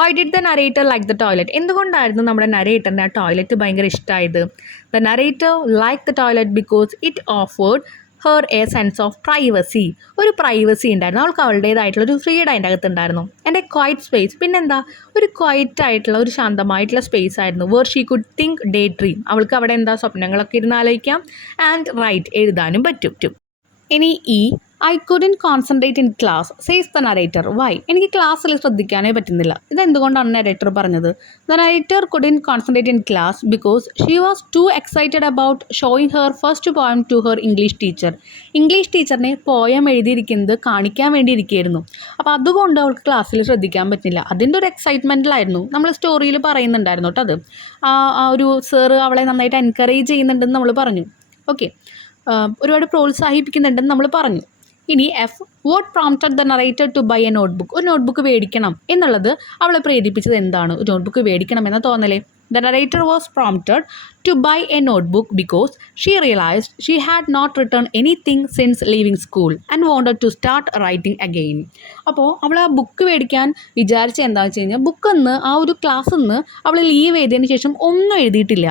Why did the narrator like the toilet? എന്തുകൊണ്ടായിരുന്നു നമ്മുടെ നരേറ്ററിന് ആ ടോയ്ലറ്റ് ഭയങ്കര ഇഷ്ടമായത്? The narrator like the toilet because it offered her a sense of privacy. ഒരു പ്രൈവസി ഉണ്ടായിരുന്നു അവൾക്ക്, അവളുടേതായിട്ടുള്ള ഒരു ഫ്രീഡം അതിൻ്റെ അകത്തുണ്ടായിരുന്നു. ആൻഡ് എ ക്വയറ്റ് സ്പേസ്, പിന്നെന്താ, ഒരു ക്വയറ്റ് ആയിട്ടുള്ള ഒരു ശാന്തമായിട്ടുള്ള സ്പേസ് ആയിരുന്നു. Where she could think, daydream. അവൾക്ക് അവിടെ എന്താ, സ്വപ്നങ്ങളൊക്കെ ഇരുന്ന് ആലോചിക്കാം. ആൻഡ് റൈറ്റ്, എഴുതാനും പറ്റും. ഇനി I couldn't concentrate in class says the narrator. Why? എനിക്ക് ക്ലാസ്സിൽ ശ്രദ്ധിക്കാനേ പറ്റുന്നില്ല. ഇതെന്തുകൊണ്ടാണ് നരേറ്റർ പറഞ്ഞത്? The narrator couldn't concentrate in class because she was too excited about showing her first poem to her English teacher. English ടീച്ചറിനെ poem എഴുതിയിരിക്കുന്നത് കാണിക്കാൻ വേണ്ടി ഇരിക്കുകയായിരുന്നു. അപ്പോൾ അതുകൊണ്ട് അവൾക്ക് ക്ലാസ്സിൽ ശ്രദ്ധിക്കാൻ പറ്റില്ല. അതിൻ്റെ ഒരു എക്സൈറ്റ്മെൻറ്റിലായിരുന്നു. നമ്മൾ സ്റ്റോറിയിൽ പറയുന്നുണ്ടായിരുന്നു കേട്ടോ. അത് ആ ഒരു സാറ് അവളെ നന്നായിട്ട് എൻകറേജ് ചെയ്യുന്നുണ്ടെന്ന് നമ്മൾ പറഞ്ഞു. ഓക്കെ, ഒരുപാട് പ്രോത്സാഹിപ്പിക്കുന്നുണ്ടെന്ന് നമ്മൾ പറഞ്ഞു. ഇനി F, what prompted the narrator to buy a notebook? ഒരു നോട്ട്ബുക്ക് മേടിക്കണം എന്നുള്ളത് അവളെ പ്രേരിപ്പിച്ചത് എന്താണ്? ഒരു നോട്ട്ബുക്ക് മേടിക്കണം എന്ന തോന്നലേ. The narrator was prompted to buy a notebook because she realized she had not written anything since leaving school and wanted to start writing again. അപ്പോൾ അവൾ ആ ബുക്ക് മേടിക്കാൻ വിചാരിച്ച എന്താണെന്ന് വെച്ച് കഴിഞ്ഞാൽ ബുക്കിന്ന് ആ ഒരു ക്ലാസ്സിൽ നിന്ന് അവൾ ലീവ് ചെയ്തതിന് ശേഷം ഒന്നും എഴുതിയിട്ടില്ല.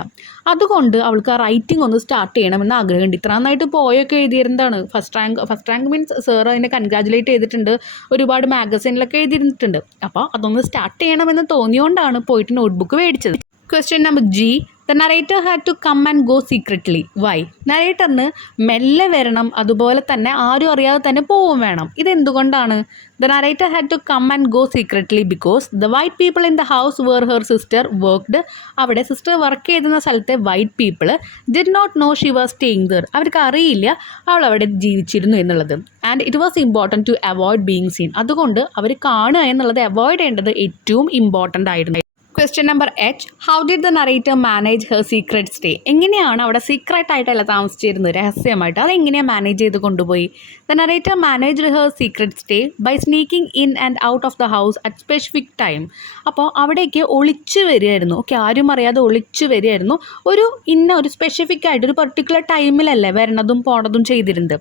അതുകൊണ്ട് അവൾക്ക് ആ റൈറ്റിംഗ് ഒന്ന് സ്റ്റാർട്ട് ചെയ്യണമെന്ന് ആഗ്രഹമുണ്ട്. ഇത്ര നന്നായിട്ട് പോയൊക്കെ എഴുതിയിരുന്നതാണ്. ഫസ്റ്റ് റാങ്ക് മീൻസ് സാർ അതിനെ കൺഗ്രാജുലേറ്റ് ചെയ്തിട്ടുണ്ട്, ഒരുപാട് മാഗസീനിലൊക്കെ എഴുതിയിരുന്നിട്ടുണ്ട്. അപ്പോൾ അതൊന്ന് സ്റ്റാർട്ട് ചെയ്യണമെന്ന് തോന്നിയോണ്ടാണ് പോയിട്ട് നോട്ട്ബുക്ക് മേടിച്ചത്. Question number G. The narrator had to come and go secretly. Why? നരേറ്ററിന് മെല്ലെ വരണം, അതുപോലെ തന്നെ ആരും അറിയാതെ തന്നെ പോവും വേണം. ഇതെന്തുകൊണ്ടാണ്? The narrator had to come and go secretly because the white people in the house where her sister worked, അവിടെ സിസ്റ്റർ വർക്ക് ചെയ്തിരുന്ന സ്ഥലത്തെ white people did not know she was staying there. അവർക്ക് അറിയില്ല അവൾ അവിടെ ജീവിച്ചിരുന്നു എന്നുള്ളത്. And it was important to avoid being seen. അതുകൊണ്ട് അവർ കാണുക എന്നുള്ളത് അവോയ്ഡ് ചെയ്യേണ്ടത് ഏറ്റവും ഇമ്പോർട്ടൻ്റ് ആയിരുന്നു. Question number H. How did the narrator manage her secret stay? എങ്ങനെയാണ് അവിടെ സീക്രട്ട് ആയിട്ടല്ല താമസിച്ചിരുന്നത്, രഹസ്യമായിട്ട് അതെങ്ങനെയാണ് മാനേജ് ചെയ്ത് കൊണ്ടുപോയി? The narrator managed her secret stay by sneaking in and out of the house at specific time. അപ്പോൾ അവിടേക്ക് ഒളിച്ചു വരികയായിരുന്നു. ഓക്കെ, ആരും അറിയാതെ ഒളിച്ചു വരികയായിരുന്നു. ഒരു സ്പെസിഫിക് ആയിട്ട് ഒരു പെർട്ടിക്കുലർ ടൈമിലല്ലേ വരണതും പോണതും ചെയ്തിരുന്നത്.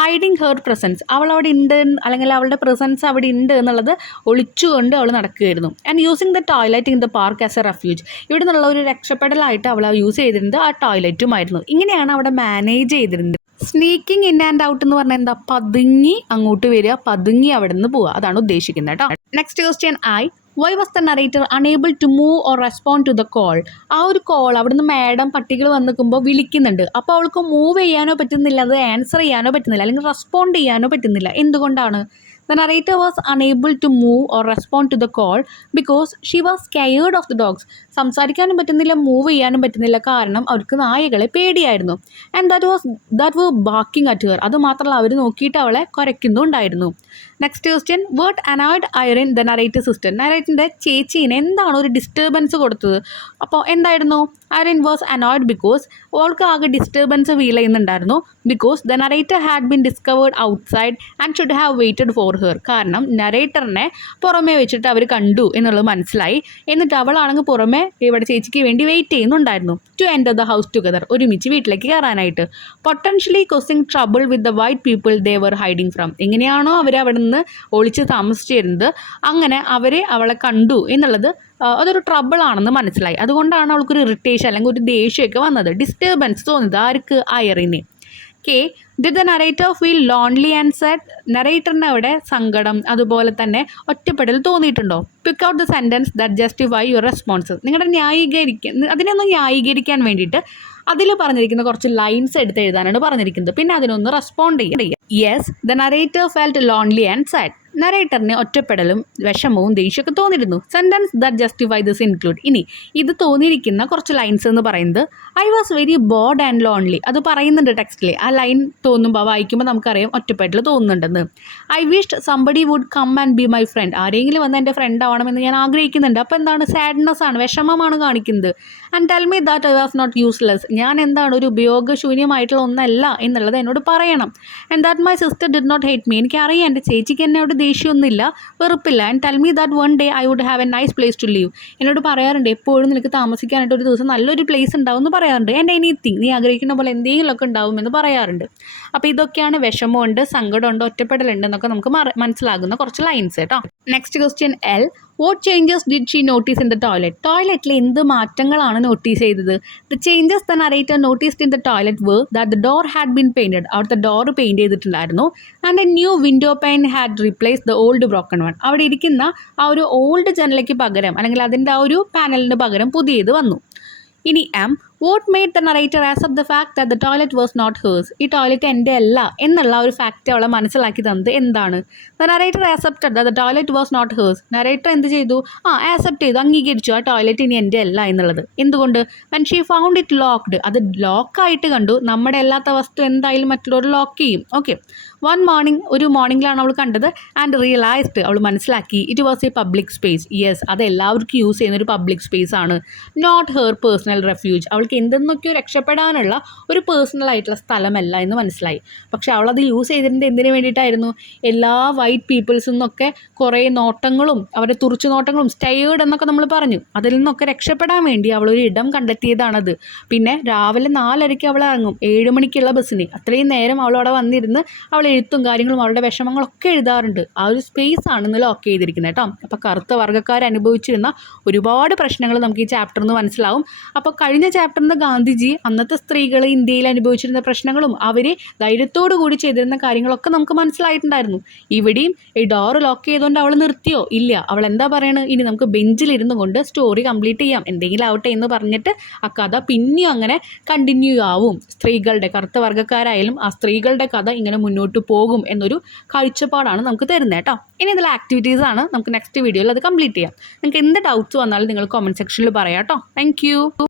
ഹൈഡിങ് ഹെർ പ്രസൻസ്, അവൾ അവിടെ ഉണ്ട് അല്ലെങ്കിൽ അവളുടെ പ്രസൻസ് അവിടെ ഉണ്ട് എന്നുള്ളത് ഒളിച്ചുകൊണ്ട് അവൾ നടക്കുകയായിരുന്നു. And using the toilet in the park as A refuge, ഇവിടെ നിന്നുള്ള ഒരു രക്ഷപ്പെടലായിട്ട് അവൾ യൂസ് ചെയ്തിരുന്നത് ആ ടോയ്ലറ്റുമായിരുന്നു. ഇങ്ങനെയാണ് അവിടെ മാനേജ് ചെയ്തിരുന്നത്. സ്നീക്കിംഗ് ഇൻ ആൻഡ് ഔട്ട് എന്ന് പറഞ്ഞാൽ എന്താ? പതുങ്ങി അങ്ങോട്ട് വരിക, പതുങ്ങി അവിടെ നിന്ന് പോവുക, അതാണ് ഉദ്ദേശിക്കുന്നത് കേട്ടോ. Next question I. Why was the narrator unable to move or respond to the call? ആ ഒരു കോൾ അവിടുന്ന് മാഡം പട്ടികൾ വന്ന് നിൽക്കുമ്പോൾ വിളിക്കുന്നുണ്ട്. അപ്പോൾ അവൾക്ക് മൂവ് ചെയ്യാനോ പറ്റുന്നില്ല, അത് ആൻസർ ചെയ്യാനോ പറ്റുന്നില്ല, അല്ലെങ്കിൽ റെസ്പോണ്ട് ചെയ്യാനോ പറ്റുന്നില്ല. എന്തുകൊണ്ടാണ്? The narrator was unable to move or respond to the call because she was scared of the dogs. സംസാരിക്കാനും പറ്റുന്നില്ല, മൂവ് ചെയ്യാനും പറ്റുന്നില്ല, കാരണം അവർക്ക് നായകളെ പേടിയായിരുന്നു. And that were barking at her. അതുമാത്രമല്ല അവർ നോക്കിയിട്ട് അവളെ കുരയ്ക്കുന്നുണ്ടായിരുന്നു. Next question. Word annoyed Irene the narrator sister. നറേറ്ററിൻ്റെ ചേച്ചീനെ എന്താണ് ഒരു ഡിസ്റ്റർബൻസ് കൊടുത്തത്? അപ്പോൾ എന്തായിരുന്നു? ഐറിൻ വാസ് അനോയ്ഡ് ബിക്കോസ് അവൾക്ക് ആകെ ഡിസ്റ്റർബൻസ് ഫീൽ ചെയ്യുന്നുണ്ടായിരുന്നു. Because the narrator had been discovered outside and should have waited for her. കാരണം നറേറ്ററിനെ പുറമേ വെച്ചിട്ട് അവർ കണ്ടു എന്നുള്ളത് മനസ്സിലായി. എന്നിട്ട് അവളാണെങ്കിൽ പുറമേ ഇവിടെ ചേച്ചിക്ക് വേണ്ടി വെയിറ്റ് ചെയ്യുന്നുണ്ടായിരുന്നു. To enter the house together, ഒരുമിച്ച് വീട്ടിലേക്ക് കയറാനായിട്ട്. Potentially causing trouble with the white people they were hiding from. എങ്ങനെയാണോ അവർ അവിടെ നിന്ന് ഒളിച്ച് താമസിച്ചിരുന്നത്, അങ്ങനെ അവളെ കണ്ടു എന്നുള്ളത് അതൊരു ട്രബിൾ ആണെന്ന് മനസ്സിലായി. അതുകൊണ്ടാണ് അവൾക്കൊരു ഇറിറ്റേഷൻ അല്ലെങ്കിൽ ഒരു ദേഷ്യമൊക്കെ വന്നത്, ഡിസ്റ്റർബൻസ് തോന്നിയത്. ആർക്ക്? ഐറിന്. K. Did the narrator feel lonely and sad? നറേറ്ററിന് അവിടെ സങ്കടം അതുപോലെ തന്നെ ഒറ്റപ്പെടൽ തോന്നിയിട്ടുണ്ടോ? Pick out the sentence that justify your response. നിങ്ങളുടെ അതിനൊന്ന് ന്യായീകരിക്കാൻ വേണ്ടിയിട്ട് അതിൽ പറഞ്ഞിരിക്കുന്ന കുറച്ച് ലൈൻസ് എടുത്ത് എഴുതാനാണ് പറഞ്ഞിരിക്കുന്നത്. പിന്നെ അതിനൊന്ന് റെസ്പോണ്ട് ചെയ്യുക. Yes, the narrator felt lonely and sad. നറേറ്ററിന് ഒറ്റപ്പെടലും വിഷമവും ദേഷ്യമൊക്കെ തോന്നിയിരുന്നു. Sentence that justify this include. ഇനി ഇത് തോന്നിയിരിക്കുന്ന കുറച്ച് ലൈൻസ് എന്ന് പറയുന്നത് I was very bored and lonely. അത് പറയുന്നുണ്ട് ടെക്സ്റ്റിൽ. ആ ലൈൻ തോന്നുമ്പോൾ വായിക്കുമ്പോൾ നമുക്കറിയാം ഒറ്റപ്പെടൽ തോന്നുന്നുണ്ടെന്ന്. I wished somebody would come and be my friend. ആരെങ്കിലും വന്ന് എൻ്റെ ഫ്രണ്ട് ആവണമെന്ന് ഞാൻ ആഗ്രഹിക്കുന്നുണ്ട്. അപ്പോൾ എന്താണ്? സാഡ്നെസ് ആണ്, വിഷമമാണ് കാണിക്കുന്നത്. And tell me that I was not useless. ഞാൻ എന്താണ് ഒരു ഉപയോഗശൂന്യമായിട്ടുള്ള ഒന്നല്ല എന്നുള്ളത് എന്നോട് പറയണം. And that my sister did not hate me. എനിക്കറിയാം എൻ്റെ ചേച്ചിക്ക് എന്നോട് ദേഷ്യമൊന്നുമില്ല, വെറുപ്പില്ല. And tell me that one day I would have a nice place to leave. എന്നോട് പറയാറുണ്ട് എപ്പോഴും നിനക്ക് താമസിക്കാനായിട്ട് ഒരു ദിവസം നല്ലൊരു പ്ലേസ് ഉണ്ടാവും എന്ന് പറയാറുണ്ട്. ആൻഡ് എനിത്തിങ്, നീ ആഗ്രഹിക്കുന്ന പോലെ എന്തെങ്കിലുമൊക്കെ ഉണ്ടാവുമെന്ന് പറയാറുണ്ട്. അപ്പോൾ ഇതൊക്കെയാണ് വിഷമമുണ്ട്, സങ്കടമുണ്ട്, ഒറ്റപ്പെടലുണ്ട് എന്നൊക്കെ നമുക്ക് മനസ്സിലാകുന്ന കുറച്ച് ലൈൻസ് കേട്ടോ. Next question L. What changes did she notice in the toilet? ടോയ്ലറ്റിൽ എന്ത് മാറ്റങ്ങളാണ് നോട്ടീസ് ചെയ്തത്? The changes the narrator noticed in the toilet were that the door had been painted. അവിടുത്തെ ഡോർ പെയിൻറ്റ് ചെയ്തിട്ടുണ്ടായിരുന്നു. And a new window pane had replace the old broken one. അവിടെ ഇരിക്കുന്ന ആ ഒരു ഓൾഡ് ജനലയ്ക്ക് പകരം അല്ലെങ്കിൽ അതിൻ്റെ ആ ഒരു പാനലിന് പകരം പുതിയത് വന്നു. ഇനി M. What made the narrator accept the fact that the toilet was not hers? ഈ ടോയ്ലറ്റ് എൻ്റെ അല്ല എന്നുള്ള ഒരു ഫാക്റ്റ് അവളെ മനസ്സിലാക്കി തന്നത് എന്താണ്? The narrator accepted that the toilet was not hers. Narrator എന്ത് ചെയ്തു? ആക്സെപ്റ്റ് ചെയ്തു, അംഗീകരിച്ചു ആ ടോയ്ലറ്റ് ഇനി എൻ്റെ അല്ല എന്നുള്ളത്. എന്തുകൊണ്ട്? when she found it locked. അത് ലോക്കായിട്ട് കണ്ടു. നമ്മുടെ അല്ലാത്ത വസ്തു എന്തായാലും മറ്റുള്ളവർ ലോക്ക് ചെയ്യും. ഓക്കെ. ഒരു മോർണിംഗിലാണ് അവൾ കണ്ടത്. ആൻഡ് റിയലൈസ്ഡ്, അവൾ മനസ്സിലാക്കി it was A public space. Yes, അത് എല്ലാവർക്കും യൂസ് ചെയ്യുന്ന ഒരു പബ്ലിക് സ്പേസ് ആണ്, നോട്ട് ഹെർ പേഴ്സണൽ റെഫ്യൂജ്. അവൾക്ക് അവൾക്ക് എന്തെന്നൊക്കെയോ രക്ഷപ്പെടാനുള്ള ഒരു പേഴ്സണൽ ആയിട്ടുള്ള സ്ഥലമല്ല എന്ന് മനസ്സിലായി. പക്ഷെ അവളത് യൂസ് ചെയ്തിരുന്നത് എന്തിനു വേണ്ടിയിട്ടായിരുന്നു? എല്ലാ വൈറ്റ് പീപ്പിൾസിൽ നിന്നൊക്കെ കുറേ നോട്ടങ്ങളും അവരുടെ തുറിച്ചു നോട്ടങ്ങളും സ്റ്റയേർഡ് എന്നൊക്കെ നമ്മൾ പറഞ്ഞു, അതിൽ നിന്നൊക്കെ രക്ഷപ്പെടാൻ വേണ്ടി അവളൊരു ഇടം കണ്ടെത്തിയതാണത്. പിന്നെ രാവിലെ 4:30 അവൾ ഇറങ്ങും, 7 മണിക്കുള്ള ബസ്സിന്. അത്രയും നേരം അവളവിടെ വന്നിരുന്ന് അവൾ എഴുത്തും കാര്യങ്ങളും അവളുടെ വിഷമങ്ങളൊക്കെ എഴുതാറുണ്ട്. ആ ഒരു സ്പേസ് ആണെന്ന് ലോക്ക് ചെയ്തിരിക്കുന്നത് കേട്ടോ. അപ്പോൾ കറുത്ത വർഗ്ഗക്കാർ അനുഭവിച്ചിരുന്ന ഒരുപാട് പ്രശ്നങ്ങൾ നമുക്ക് ഈ ചാപ്റ്ററിൽ നിന്ന് മനസ്സിലാവും. അപ്പോൾ കഴിഞ്ഞ ചാപ്റ്ററിൽ നിന്ന് ഗാന്ധിജി അന്നത്തെ സ്ത്രീകൾ ഇന്ത്യയിൽ അനുഭവിച്ചിരുന്ന പ്രശ്നങ്ങളും അവർ ധൈര്യത്തോടു കൂടി ചെയ്തിരുന്ന കാര്യങ്ങളൊക്കെ നമുക്ക് മനസ്സിലായിട്ടുണ്ടായിരുന്നു. ഇവിടെയും ഈ ഡോറ് ലോക്ക് ചെയ്തുകൊണ്ട് അവൾ നിർത്തിയോ? ഇല്ല. അവൾ എന്താ പറയണത്? ഇനി നമുക്ക് ബെഞ്ചിലിരുന്നു കൊണ്ട് സ്റ്റോറി കംപ്ലീറ്റ് ചെയ്യാം, എന്തെങ്കിലും ആവട്ടെ എന്ന് പറഞ്ഞിട്ട് ആ കഥ പിന്നെയും അങ്ങനെ കണ്ടിന്യൂ ആവും. സ്ത്രീകളുടെ, കറുത്ത വർഗ്ഗക്കാരായാലും ആ സ്ത്രീകളുടെ കഥ ഇങ്ങനെ മുന്നോട്ട് പോകും എന്നൊരു കാഴ്ചപ്പാടാണ് നമുക്ക് തരുന്നത് കേട്ടോ. ഇനി ഇതിൽ ആക്ടിവിറ്റീസ് ആണ്, നമുക്ക് നെക്സ്റ്റ് വീഡിയോയിൽ അത് കംപ്ലീറ്റ് ചെയ്യാം. നിങ്ങൾക്ക് എന്ത് ഡൗട്ട്സ് വന്നാലും നിങ്ങൾ കമൻറ്റ് സെക്ഷനിൽ പറയാം കേട്ടോ. താങ്ക്